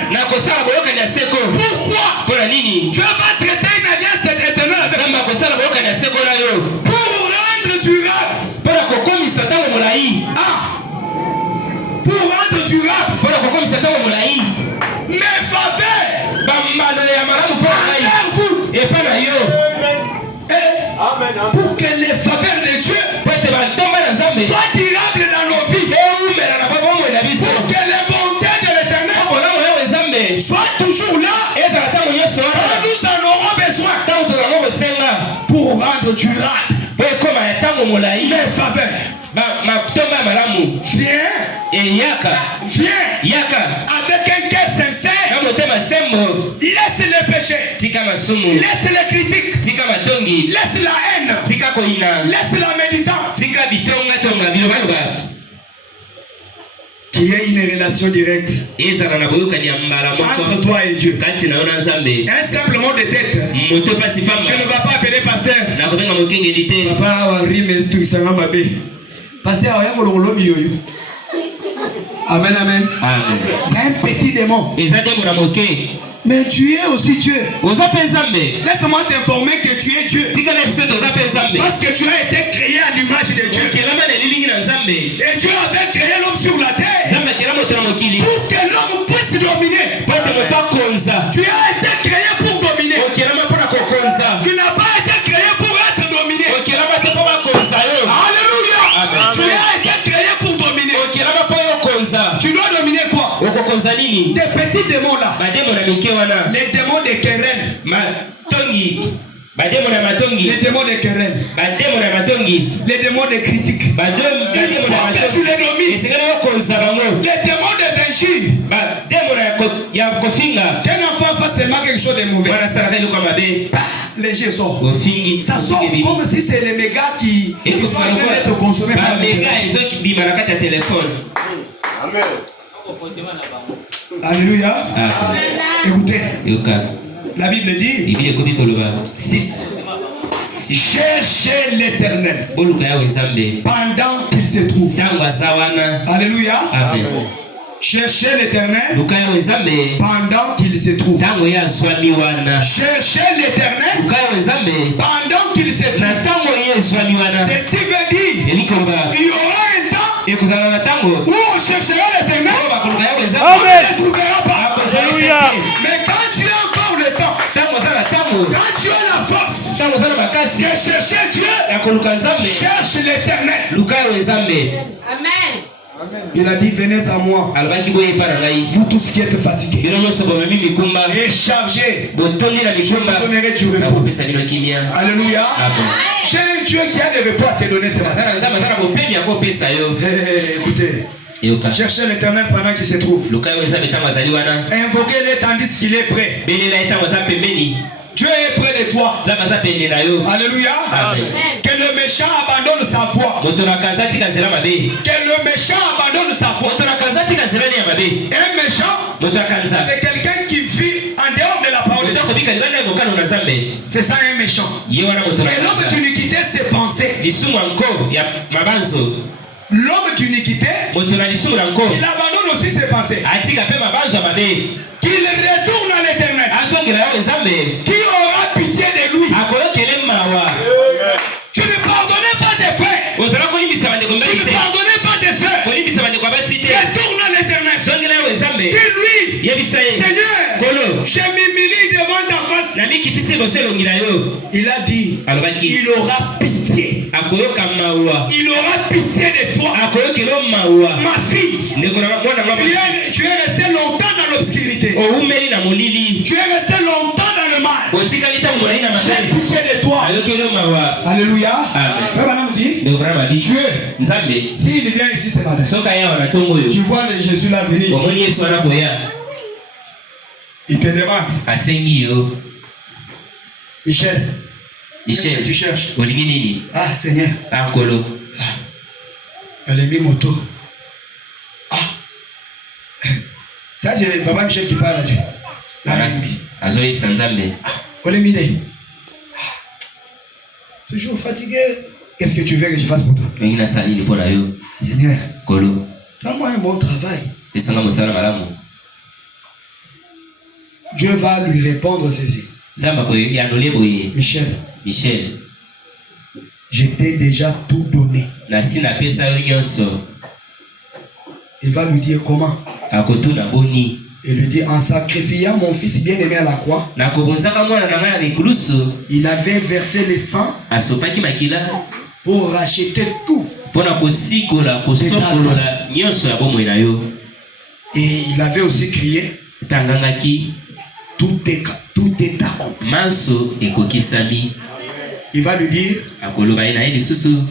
Pourquoi? Dieu va traiter une alliance éternelle avec moi pour rendre durable. Pour rendre durable mes faveurs envers vous. Pour que les faveurs de Dieu soient durables dans nos vies. Pour que les bontés de l'Éternel soient toujours là. Nous en aurons besoin pour rendre durable mes faveurs. Viens avec un cœur sincère. Laisse les péchés. Laisse les critiques. Laisse la haine. Laisse la médisance. Qu'il y ait une relation directe entre toi et Dieu. Un simple mot de tête. Tu ne vas pas appeler pasteur. Papa rime tout ça m'a bé. Pasteur a un yoyo. Amen, amen. C'est un petit démon. Mais tu es aussi Dieu. Laisse-moi t'informer que tu es Dieu. Parce que tu as été créé à l'image de Dieu. Et Dieu avait créé l'homme sur la terre pour que l'homme puisse dominer. Tu as été créé pour dominer. Tu n'as pas été créé pour être dominé. Alléluia. Tu as été créé pour dominer. Tu dois dominer quoi? Des petits démons là. Les démons de Keren. Les démons de Keren. Les démons de critique. Il faut que tu les domines. Les démons des injures. Qu'un enfant fasse seulement quelque chose de mauvais. Les jeux sortent. Ça sort comme si c'est les mégas qui sont en train d'être consommés par les téléphone. Amen. Alléluia. Écoutez. La Bible dit 6. Cherchez l'Éternel pendant qu'il se trouve. Alléluia. Amen. Cherchez l'Éternel pendant qu'il se trouve. Cherchez l'Éternel pendant qu'il se trouve. Ceci veut dire il y aura un temps où on cherchera l'Éternel, on ne le trouvera pas. Alléluia. Mais quand tu as encore le temps, quand tu as la force de chercher Dieu, cherche l'Éternel. Amen. Il a dit venez à moi, vous tous qui êtes fatigués et chargés, je vous donnerai du repos. Alléluia. J'ai un Dieu qui a des repos à te donner ce matin. Écoutez, cherchez l'Éternel pendant qu'il se trouve. Invoquez-le tandis qu'il est prêt. Dieu est près de toi. Alléluia. Amen. Que le méchant abandonne sa voie. Que le méchant abandonne sa voie. Un méchant, c'est quelqu'un qui vit en dehors de la parole de Dieu. C'est ça un méchant. Et l'homme d'iniquité, c'est penser. L'homme d'iniquité, il abandonne aussi ses pensées. Qu'il retourne à l'Éternel. Qui aura pitié de lui. Tu ne pardonnais pas tes frères. Tu ne pardonnais pas tes soeurs. Retourne à l'Éternel. Dis-lui, Seigneur, je m'humilie devant ta face. Il a dit, il aura pitié. Il aura pitié de toi. Ma fille, tu es resté longtemps dans l'obscurité. Tu es resté longtemps dans le mal. J'ai pitié de toi. Alléluia. Frère Branham dit, Dieu, s'il vient ici ce matin, tu vois le Jésus là venir. Il te demande, Michel, qu'est-ce que tu cherches? Ah, Seigneur. Elle est mis moto. Ah. Ça, c'est Papa Michel qui parle là-dessus. Toujours fatigué. Qu'est-ce que tu veux que je fasse pour toi? Seigneur, donne-moi un bon travail. Dieu va lui répondre ceci. Michel, je t'ai déjà tout donné. Il va lui dire comment? Il lui dit, en sacrifiant mon fils bien-aimé à la croix, il avait versé le sang pour racheter tout. Et il avait aussi crié, tout est accompli. Il va lui dire,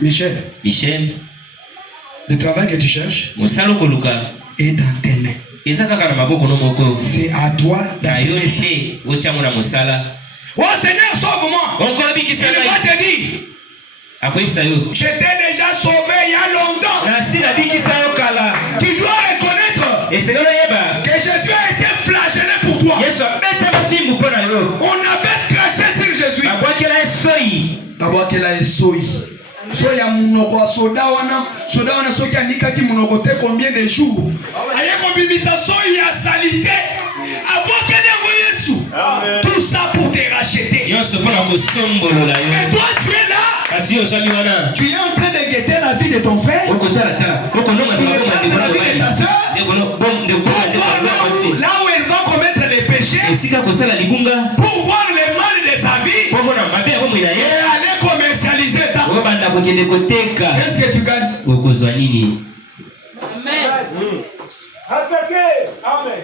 Michel, le travail que tu cherches est dans tes mains. C'est à toi d'adresser. Oh Seigneur, sauve-moi. Il va te dire, je t'ai déjà sauvé il y a longtemps. Tu dois reconnaître que Jésus a été flagellé pour toi. On avait craché sur Jésus. D'abord qu'elle a essayé. Soya munoko soda wana soki anika ki munoko te combien de jours. Aye kombimisa soya salité. Avant que Yesu. Tout ça pour te racheter. Et toi tu es là. Tu es en train de guetter la vie de ton frère. Tu regardes la vie de ta soeur. Là où elle va commettre les péchés. Pour voir le mal de sa vie. Et aller commercialiser ça. Qu'est-ce que tu gagnes? Amen.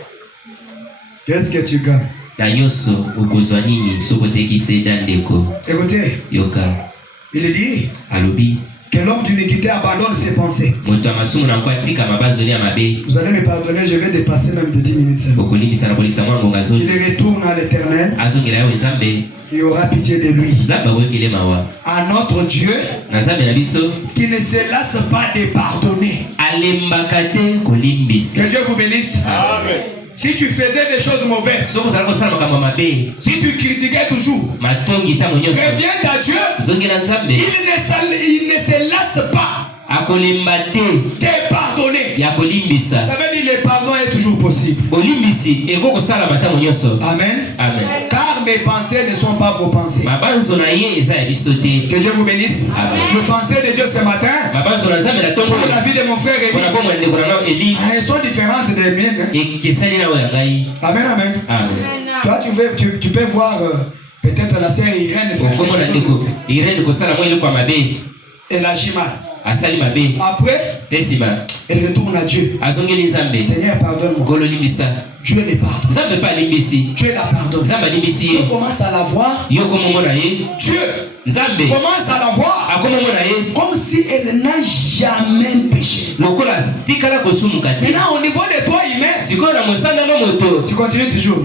Qu'est-ce que tu gagnes? Écoutez, il dit que l'homme d'iniquité abandonne ses pensées. Vous allez me pardonner, je vais dépasser même de 10 minutes. Il retourne à l'Éternel. Il aura pitié de lui. À notre Dieu qui ne se lasse pas de pardonner. Que Dieu vous bénisse. Amen. Si tu faisais des choses mauvaises, si tu critiquais toujours, reviens à Dieu. Il ne se lasse pas de pardonner. Ça veut dire que le pardon est toujours possible. Amen. Amen. Car mes pensées ne sont pas vos pensées. Que Dieu vous bénisse. Les pensées de Dieu ce matin pour la vie de mon frère Eli, elles sont différentes des miennes. Amen, amen. Toi tu peux voir peut-être la sœur Irène elle agit mal. Après, elle retourne à Dieu. Seigneur, pardonne-moi. Dieu les pardonne. Dieu la pardonne. Dieu commence à la voir. Dieu commence à la voir comme si elle n'a jamais péché. Maintenant, au niveau de toi, humain, tu continues toujours.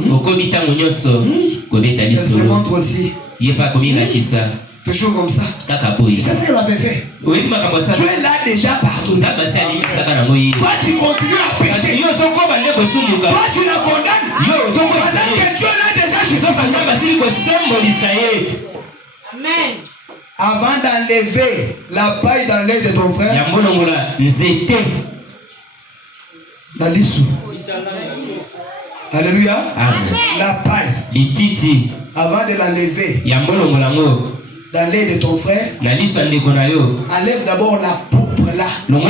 Elle se montre aussi Il pas commis la kissa. Toujours comme ça. C'est ce qu'elle avait fait. Oui, Dieu l'a déjà pardonné. Toi, tu continues à pécher. Toi, tu la condamnes. Pendant que Dieu l'a déjà justifié. Amen. Avant d'enlever la paille dans l'œil de ton frère, la lissou. Alléluia. Amen. La paille. Avant de l'enlever dans l'œil de ton frère, enlève d'abord la pourpre là. Amen.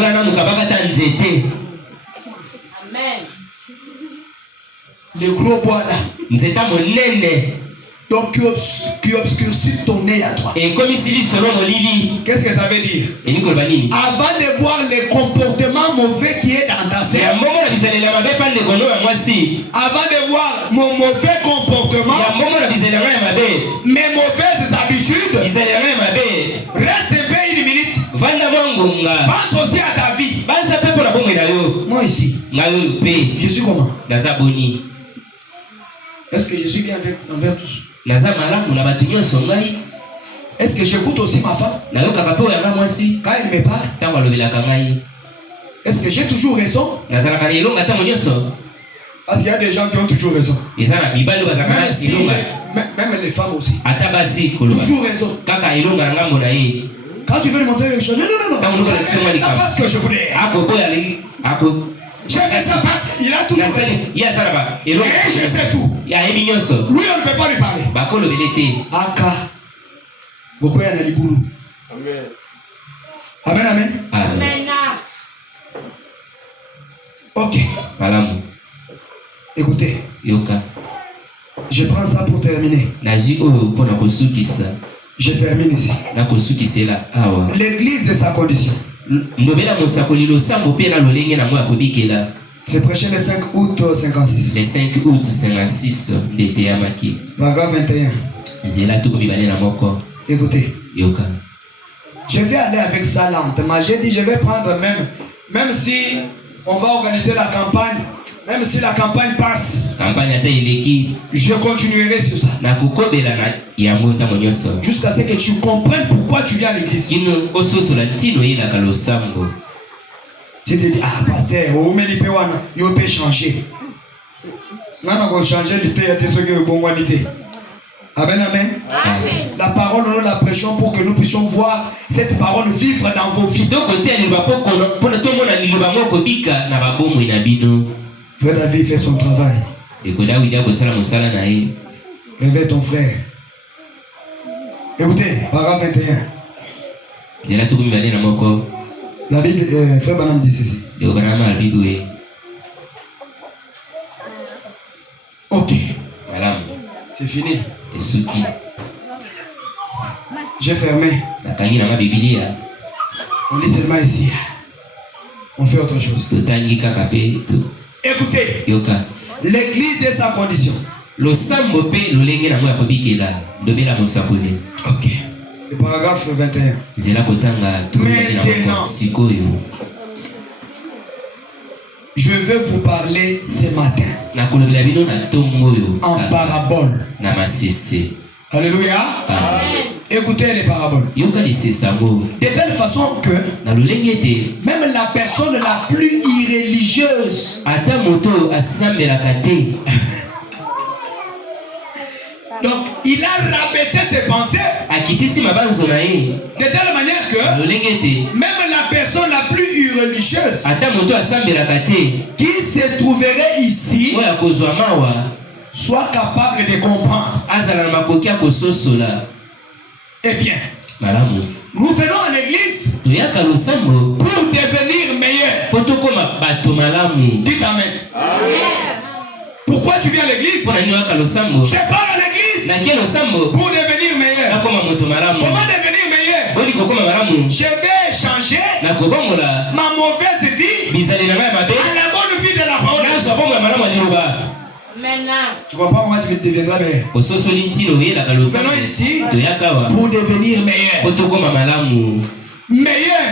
Le gros bois là. Donc qui obscurcit ton nez à toi. Qu'est-ce que ça veut dire? Avant de voir le comportement mauvais qui est dans ta sœur, avant de voir mon mauvais comportement, mes mauvaises habitudes, reste un peu une minute. Pense aussi à ta vie. Moi ici, je suis comment? Est-ce que je suis bien envers tous? Est-ce que j'écoute aussi ma femme quand elle me parle? Est-ce que j'ai toujours raison? Parce qu'il y a des gens qui ont toujours raison. Même les femmes aussi. Toujours raison. Quand tu veux lui montrer quelque chose, non. C'est ça parce que je voulais. Je fais ça parce qu'il a tout raison. Et je sais tout. Lui, on ne peut pas lui parler. Aka. Beaucoup y a des boulot. Amen. Amen. Ok. Écoutez. Je prends ça pour terminer. Je termine ici. L'église est sa condition. C'est prêché le 5 août 56. Le 5 août 56 de Théamaki. Paragraphe 21. Écoutez. Je vais aller avec ça lentement. J'ai dit je vais prendre même si on va organiser la campagne, même si la campagne passe, je continuerai sur ça. Jusqu'à ce que tu comprennes pourquoi tu viens à l'église. Tu te dis, ah pasteur, il peut changer. Maintenant qu'on change de thé, il y a ce que bon idée. Amen. La parole, nous la prêchons pour que nous puissions voir cette parole vivre dans vos vies. Frère David fait son travail. Réveille ton frère. Écoutez, paragraphe 21. La Bible, frère Banam dit ceci. Ok. C'est fini. J'ai fermé. On lit seulement ici. On fait autre chose. Écoutez. L'église est sa condition. Ok. Le paragraphe 21. Maintenant, je vais vous parler ce matin en parabole. Alléluia. Amen. Écoutez les paraboles. De telle façon que même la personne la plus irréligieuse, donc il a rabaissé ses pensées de telle manière que même la personne la plus irréligieuse qui se trouverait ici soit capable de comprendre. Eh bien, nous venons à l'église pour devenir meilleurs. Dites amen. Pourquoi tu viens à l'église? Je pars à l'église pour devenir meilleur. Comment devenir meilleur? Je vais changer ma mauvaise vie à la bonne vie de la parole. Maintenant. Tu comprends, moi je deviendrai meilleur. Venons ici pour devenir meilleur. Meilleur.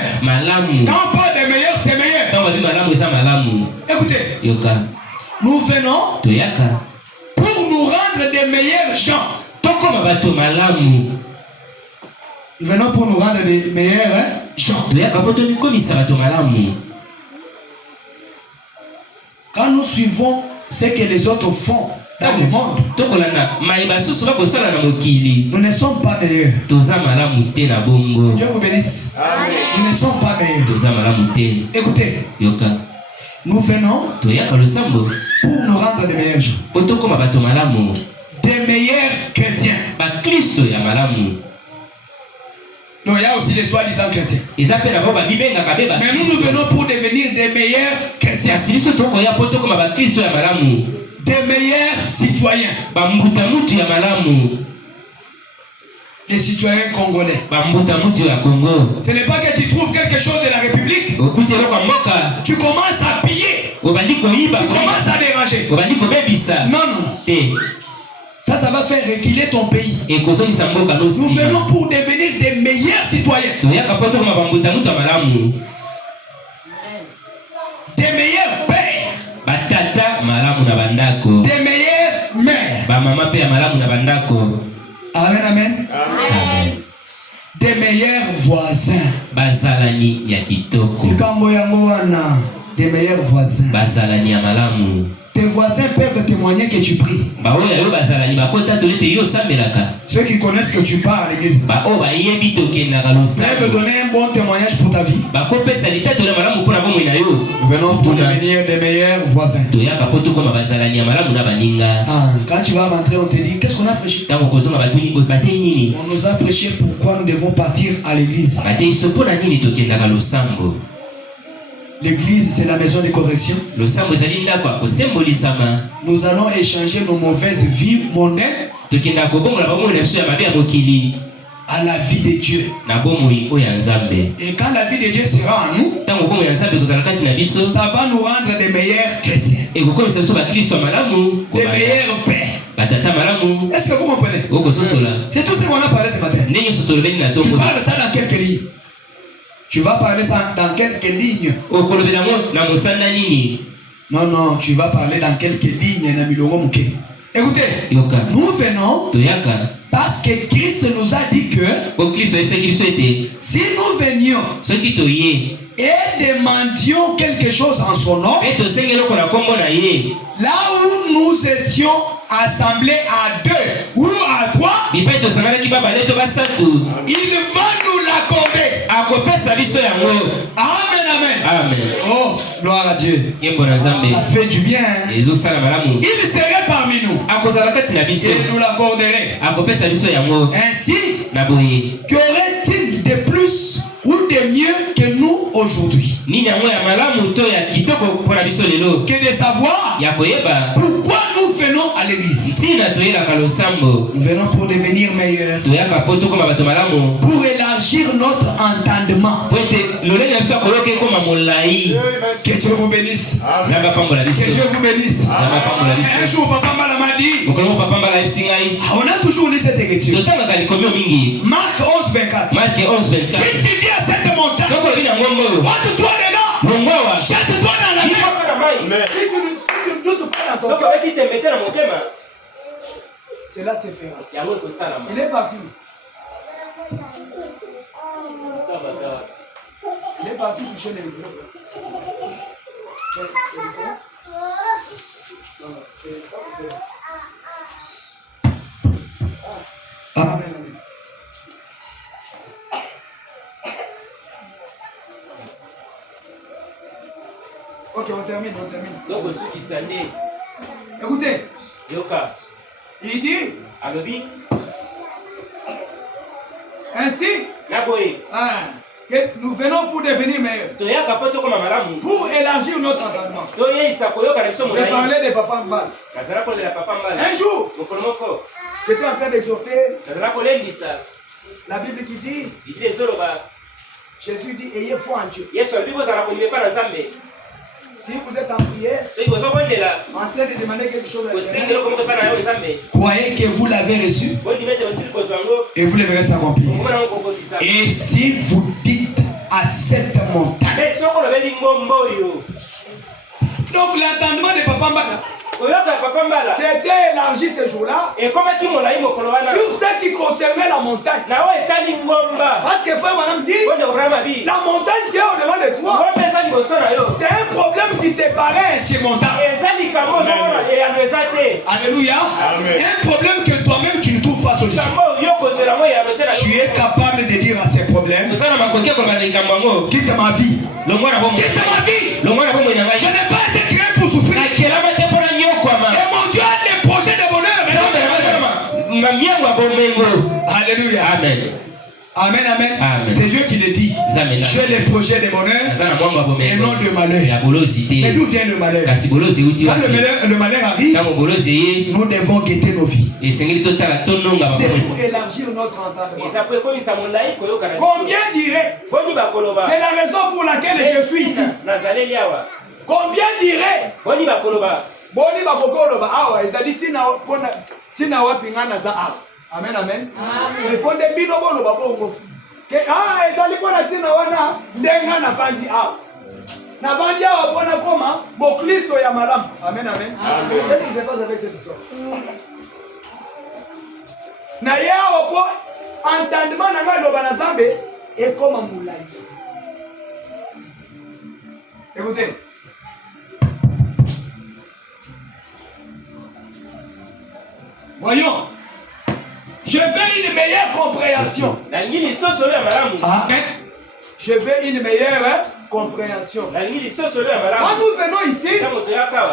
Quand on parle de meilleur, c'est meilleur. Écoutez. Nous venons pour nous rendre des meilleurs gens. Nous venons pour nous rendre des meilleurs gens. Quand nous suivons ce que les autres font dans le monde, nous ne sommes pas meilleurs. Dieu vous bénisse. Amen. Nous ne sommes pas meilleurs. Écoutez, nous venons pour nous rendre des meilleurs gens, des meilleurs chrétiens. Non, il y a aussi les soi-disant chrétiens. Mais nous venons pour devenir des meilleurs chrétiens, des meilleurs citoyens, des citoyens congolais. Ce n'est pas que tu trouves quelque chose de la République, tu commences à piller, tu commences à déranger. Non, non. Ça va faire reculer ton pays. Nous venons pour devenir des meilleurs citoyens, des meilleurs pères, des meilleures mères. Amen, amen. Amen. Des meilleurs voisins. Des meilleurs voisins. Tes voisins peuvent témoigner que tu pries. Ceux qui connaissent que tu pars à l'église peuvent donner un bon témoignage pour ta vie. Nous venons pour devenir des meilleurs voisins. Quand tu vas rentrer, on te dit qu'est-ce qu'on a prêché. On nous a prêché pourquoi nous devons partir à l'église. L'église, c'est la maison de correction. Nous allons échanger nos mauvaises vies mondaines à la vie de Dieu. Et quand la vie de Dieu sera en nous, ça va nous rendre des meilleurs chrétiens, des meilleurs pères. Est-ce que vous comprenez? C'est tout ce qu'on a parlé ce matin. Tu parles ça dans quelques lignes. Tu vas parler ça dans quelques lignes. Non, non, tu vas parler dans quelques lignes. Écoutez, nous venons parce que Christ nous a dit que si nous venions et demandions quelque chose en son nom, là où nous étions assemblés à 2 ou à 3, il va nous l'accorder. Amen, amen. Amen. Oh, gloire à Dieu. Ça fait du bien. Il serait parmi nous. Et nous l'accorderait. Ainsi, qu'aurait-il de plus ou de mieux que nous aujourd'hui? Que de savoir pourquoi nous venons à l'église. Nous venons pour devenir meilleurs, pour élargir notre entendement. Que Dieu vous bénisse. Que Dieu vous bénisse. Un jour, Papa Mbala m'a dit, on a toujours lu cette écriture. Marc 11:24. Si tu dis à cette montagne, ôte-toi dedans, jette-toi dans la mer. Si tu ne doutes pas dans ton cœur, cela se fera. Il est parti. Il est parti toucher les groupes. Amen. Ok, on termine. Écoutez. Il dit. Ainsi. Que nous venons pour devenir meilleurs. Pour élargir notre entendement. Je parlais de Papa Mbala. Un jour, j'étais en train d'exhorter. La Bible qui dit, Jésus dit, ayez foi en Dieu. Si vous êtes en prière, en train de demander quelque chose à Dieu, croyez que vous l'avez reçu et vous le verrez s'accomplir. Et si vous dites à cette montagne, donc l'entendement de Papa Mbala C'était élargi ce jour-là sur ce qui concernait la montagne. Parce que frère madame dit, la montagne qui est au-devant de toi, c'est un problème qui te paraît insurmontable. Alléluia. Un problème que toi-même tu ne trouves pas solution. Tu es capable de dire à ces problèmes, quitte ma vie. Quitte ma vie. Je n'ai pas été créé pour souffrir. Et mon Dieu a des projets de bonheur. Alléluia. Amen. Amen, amen. C'est Dieu qui le dit. J'ai les projets de bonheur et non de malheur. Mais d'où vient le malheur? Quand le malheur arrive, nous devons guetter nos vies. C'est pour élargir notre entendement. Combien dirait? C'est la raison pour laquelle je suis ici. Combien dirait? Boni bakokoloba awa ezali tina wapingana za awa. Amen, amen. Il faut des bino bolo babongo. Que ezali pona tina wana ndenga na vandi awa. Na vandi awa pona koma bo Kristo ya malamu. Amen, amen. Qu'est-ce qui se passe avec cette histoire? Na yao po entendement na ngalo bana zambe et comme moulai. Écoutez. Voyons. Je veux une meilleure compréhension. Amen. Je veux une meilleure compréhension. Quand nous venons ici,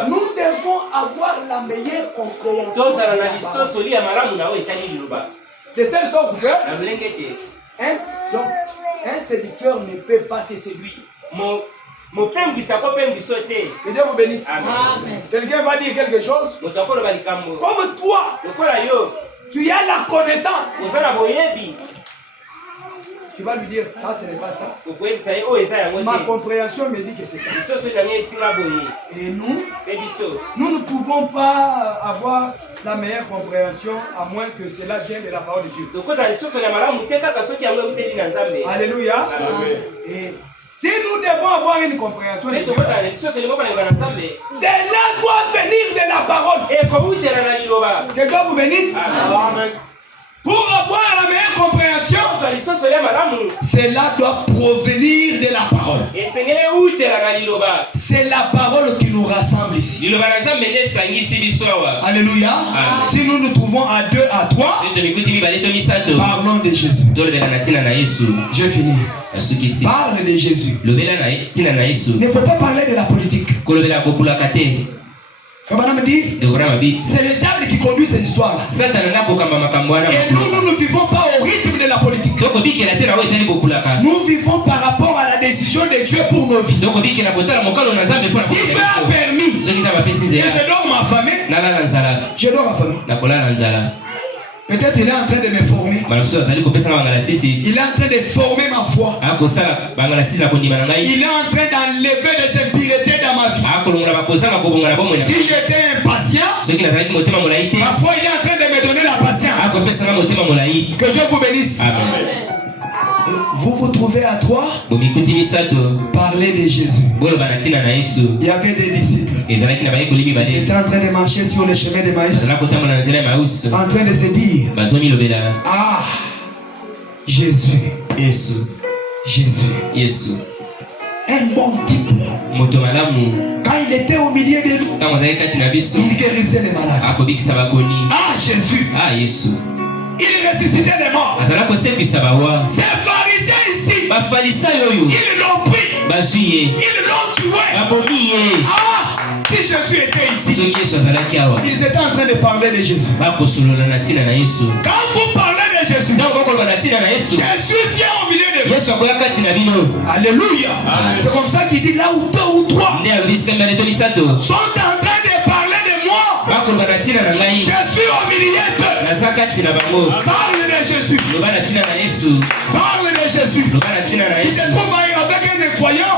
nous devons avoir la meilleure compréhension. De telle sorte que un séducteur ne peut pas te séduire. Que Dieu vous bénisse. Quelqu'un va dire quelque chose. Comme toi, tu as la connaissance. Tu vas lui dire ça, ce n'est pas ça. Ma compréhension me dit que c'est ça. Et nous ne pouvons pas avoir la meilleure compréhension à moins que cela vienne de la parole de Dieu. Alléluia. Et si nous devons avoir une compréhension de Dieu, cela doit venir de la parole. Que Dieu vous bénisse. Amen. Pour avoir la meilleure compréhension, cela doit provenir de la parole. C'est la parole qui nous rassemble ici. Alléluia. Amen. Si nous nous trouvons à deux, à trois, parlons de Jésus. Je finis. Parle de Jésus. Il ne faut pas parler de la politique. C'est le diable qui conduit ces histoires-là. Et nous ne vivons pas au rythme de la politique. Nous vivons par rapport à la décision de Dieu pour nos vies. Si Dieu a permis que je dors ma famille, je dors ma famille. Peut-être il est en train de me former. Il est en train de former ma foi. Il est en train d'enlever des impuretés dans ma vie. Si j'étais impatient, parfois il est en train de me donner la patience. Que Dieu vous bénisse. Amen. Vous vous trouvez à toi? Parlez de Jésus. Il y avait des disciples. Ils étaient en train de marcher sur le chemin de Maïs. En train de se dire, ah, Jésus. Jésus. Un bon type. Quand il était au milieu de nous, il guérissait les malades. Ah, Jésus. Il ressuscitait les morts. Ces pharisiens ici, ils l'ont pris. Ils l'ont tué. Ah, si Jésus était ici, ils étaient en train de parler de Jésus. Quand vous parlez de Jésus, Jésus vient au milieu de vous. Alléluia. C'est comme ça qu'il dit là où deux ou trois sont en train de parler de moi, je suis au milieu d'eux. Parle de Jésus. Parle de Jésus. Il se trouve avec un croyant.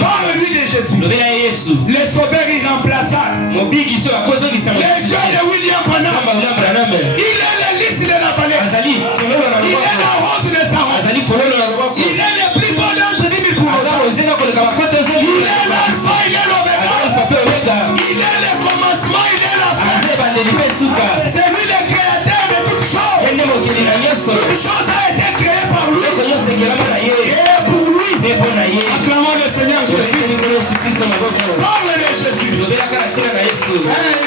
Parle-lui de Jésus. Le sauveur irremplaçable. Le Dieu de William Branham. Il est le lys de la vallée. Il est la rose de Saron. Il est le plus beau d'entre 10 000 pour nous. Il est l'alpha, il est l'oméga. Il est le commandant. C'est lui le créateur de toutes choses. Toutes choses a été créées par lui. Et pour lui. Acclamons le Seigneur Jésus. Parle de Jésus.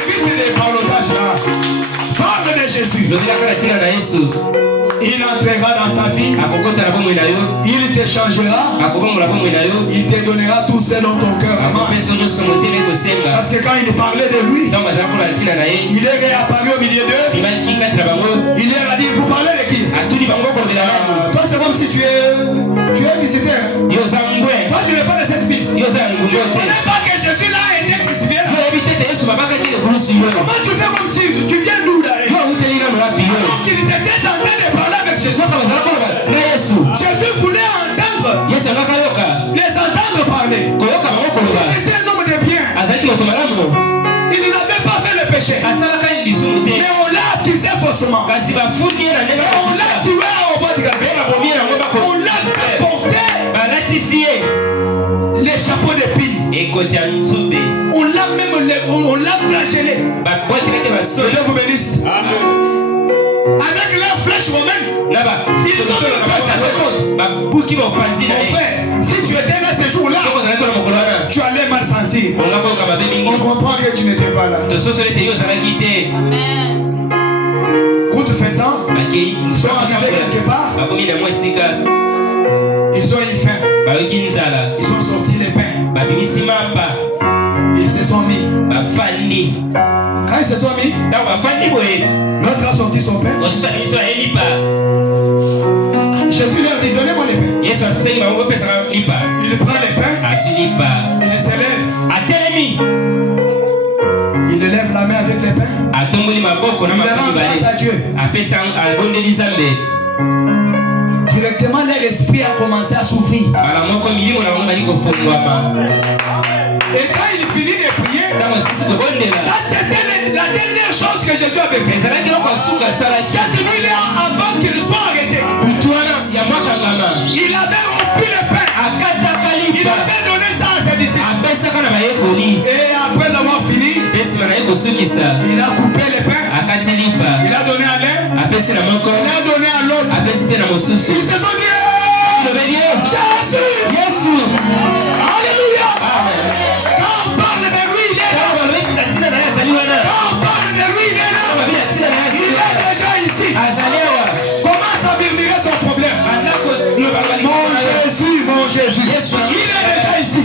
Évite les parlotages là. Parle de Jésus. Il entrera dans ta vie. Il te changera. Il te donnera tout ce dont ton cœur demande. Parce que quand il parlait de lui, il est réapparu au milieu d'eux. Il leur a dit, vous parlez de qui? Toi c'est comme si tu es visiteur. Toi tu n'es pas de cette ville. Tu ne connais pas que Jésus là a été crucifié là. Comment tu fais comme si tu viens d'où là? Donc ils étaient en train de parler avec Jésus. Jésus voulait entendre. Les entendre parler. Il était un homme de bien. Il n'avait pas fait le péché. Mais on l'a accusé faussement. On l'a tué au bord du gabé. On l'a porté les chapeaux d'épines. On l'a même flagellé. Dieu vous bénisse. Amen. Avec leur flèche romaine, ils ont mis le peuple à ses côtes. Mon frère, si tu étais là ce jour-là, tu allais mal sentir. On comprend que tu n'étais pas là. Amen. Route faisant, ils sont arrivés quelque part. Ils ont eu faim. Ils ont sorti les pains. Ils se sont mis. Quand ils se sont mis, l'autre a sorti son pain. Jésus leur dit, donnez-moi les pains. Il prend les pains. Il se lève. Il élève la main avec les pains. Il rend grâce à Dieu. Directement, leur esprit a commencé à souffrir. Et quand il finit de prier, ça c'était la dernière chose que Jésus avait fait. Cette nuit-là, avant qu'il soit arrêté, il avait rompu le pain. Il avait donné ça à ses disciples. Et après avoir fini, il a coupé le pain. Il a donné à l'un. Il a donné à l'autre. Ils se sont dit, Jésus. Alléluia. Quand on parle de lui, il est là. Quand on parle de lui, il est là. Il est déjà ici. Comment ça murmurer ton problème? Mon Jésus. Il est déjà ici.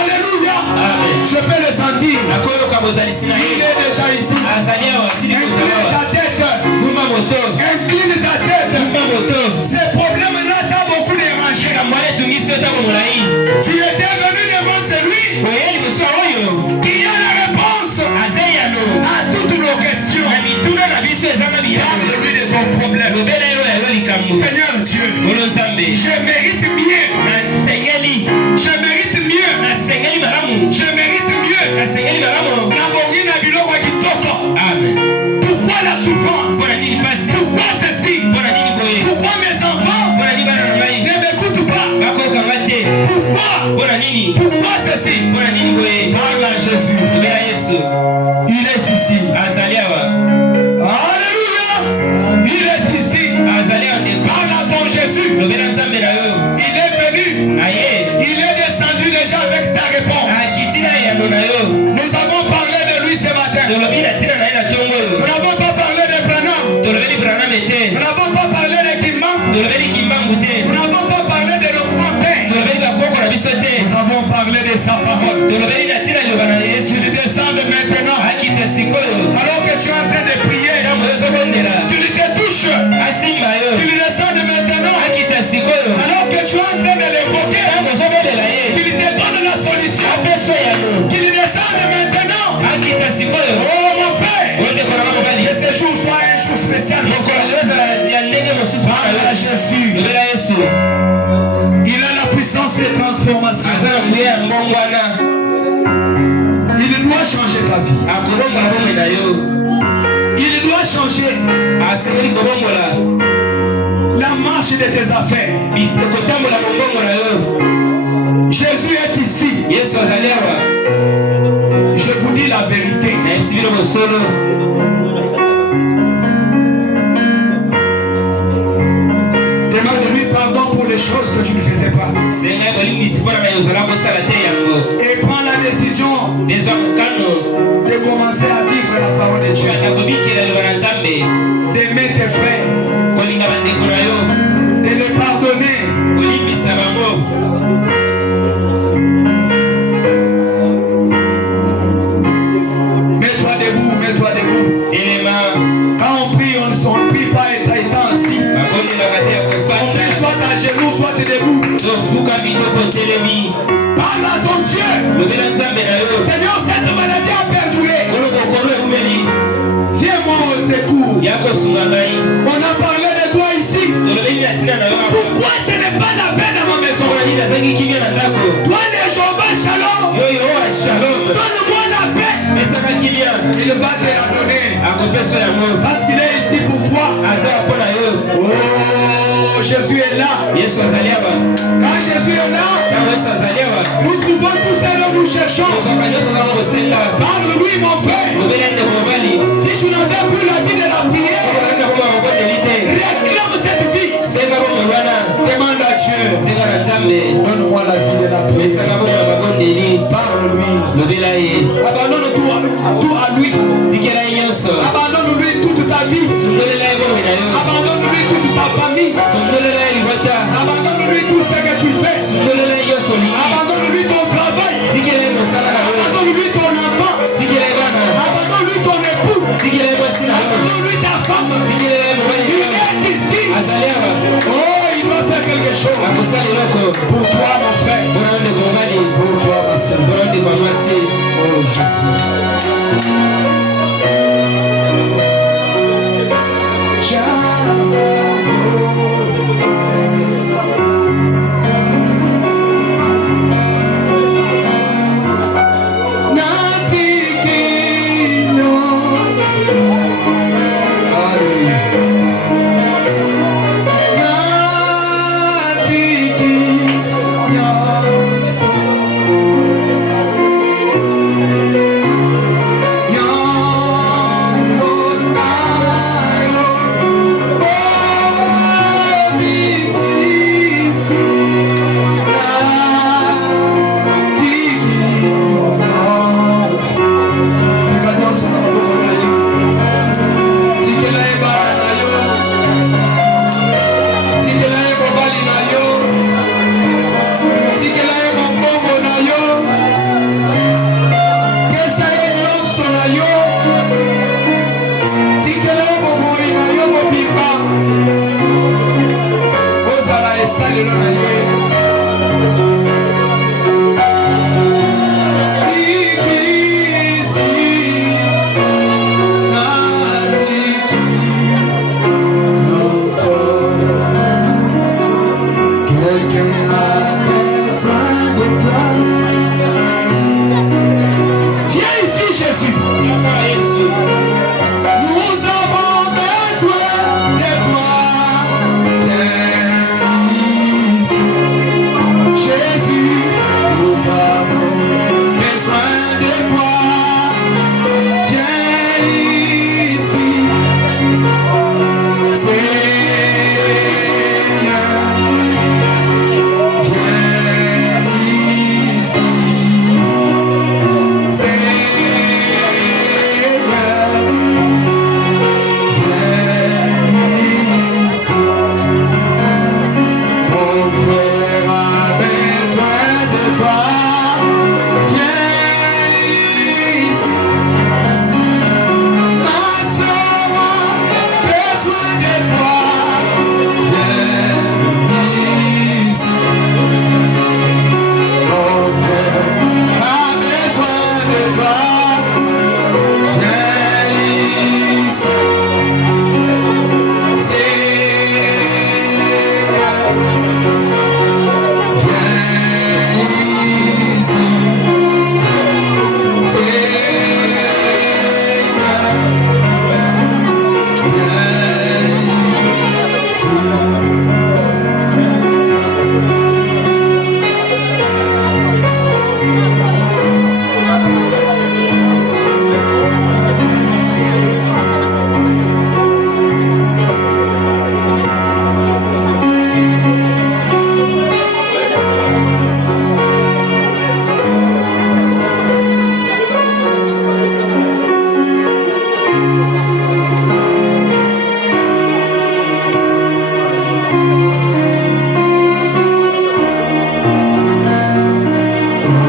Alléluia. Je peux le sentir. Il est déjà ici. Incline ta tête. Incline ta tête. Ces problèmes-là t'ont beaucoup dérangé. Tu étais venu devant celui qui a la réponse à toutes nos questions. Parle-lui de ton problème. Seigneur Dieu, je mérite mieux. Je mérite mieux. Je mérite mieux. Amen. Pourquoi la souffrance? Pourquoi ceci? Pourquoi mes enfants ne m'écoutent pas? Pourquoi ceci? Parle à Jésus. Il est ici. Alléluia. Il est ici. Parle à ton Jésus. Il est venu. Il est descendu déjà avec ta réponse. Nous avons parlé de lui ce matin. Nous n'avons pas parlé de Branham. Nous n'avons pas parlé de Kimbang. Nous n'avons pas parlé de Lokmapé. Nous avons parlé de sa parole. Tu descends maintenant. Alors que tu es en train de prier, tu lui te touches. Tu lui descends maintenant. Alors que tu es en train de l'évoquer, tu lui te donnes la solution. Tu lui descends maintenant. Oh mon frère, que ce jour soit un jour spécial. Parle à Jésus. Il a la puissance de transformation. Il doit changer ta vie. Il doit changer la marche de tes affaires. Jésus est ici. Je vous dis la vérité. solo. Demande-lui pardon pour les choses que tu ne faisais pas. Et prends la décision de commencer à vivre la parole de Dieu. D'aimer tes frères. De les pardonner. Mets-toi debout, mets-toi debout. Quand on prie, on ne prie pas étant assis. On prie soit à genoux, soit debout. Parle à ton Dieu. Seigneur, cette maladie a perduré. Viens-moi au secours. On a parlé de toi ici. Pourquoi je n'ai pas la paix dans ma maison? Toi, le Jéhovah Shalom. Donne-moi la paix. Il va te la donner. Parce qu'il est ici pour toi. Oh, Jésus est là. Quand Jésus est là, nous trouvons tout ce que nous cherchons. Parle-lui, mon frère. Si je n'avais plus la vie de la prière, réclame cette vie. Demande à Dieu. Donne-moi la vie de la prière. Parle-lui. Abandonne tout à lui. Abandonne-lui toute ta vie. Abandonne-lui toute ta famille. Abandonne-lui tout ce que tu fais. Abandonne-lui ton travail. Abandonne-lui ton enfant. Abandonne-lui ton époux. Abandonne-lui ta femme. Il est ici. Oh, il doit faire quelque chose. Pour toi, mon frère. Pour toi, ma soeur. Oh, Jésus.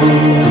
Oh.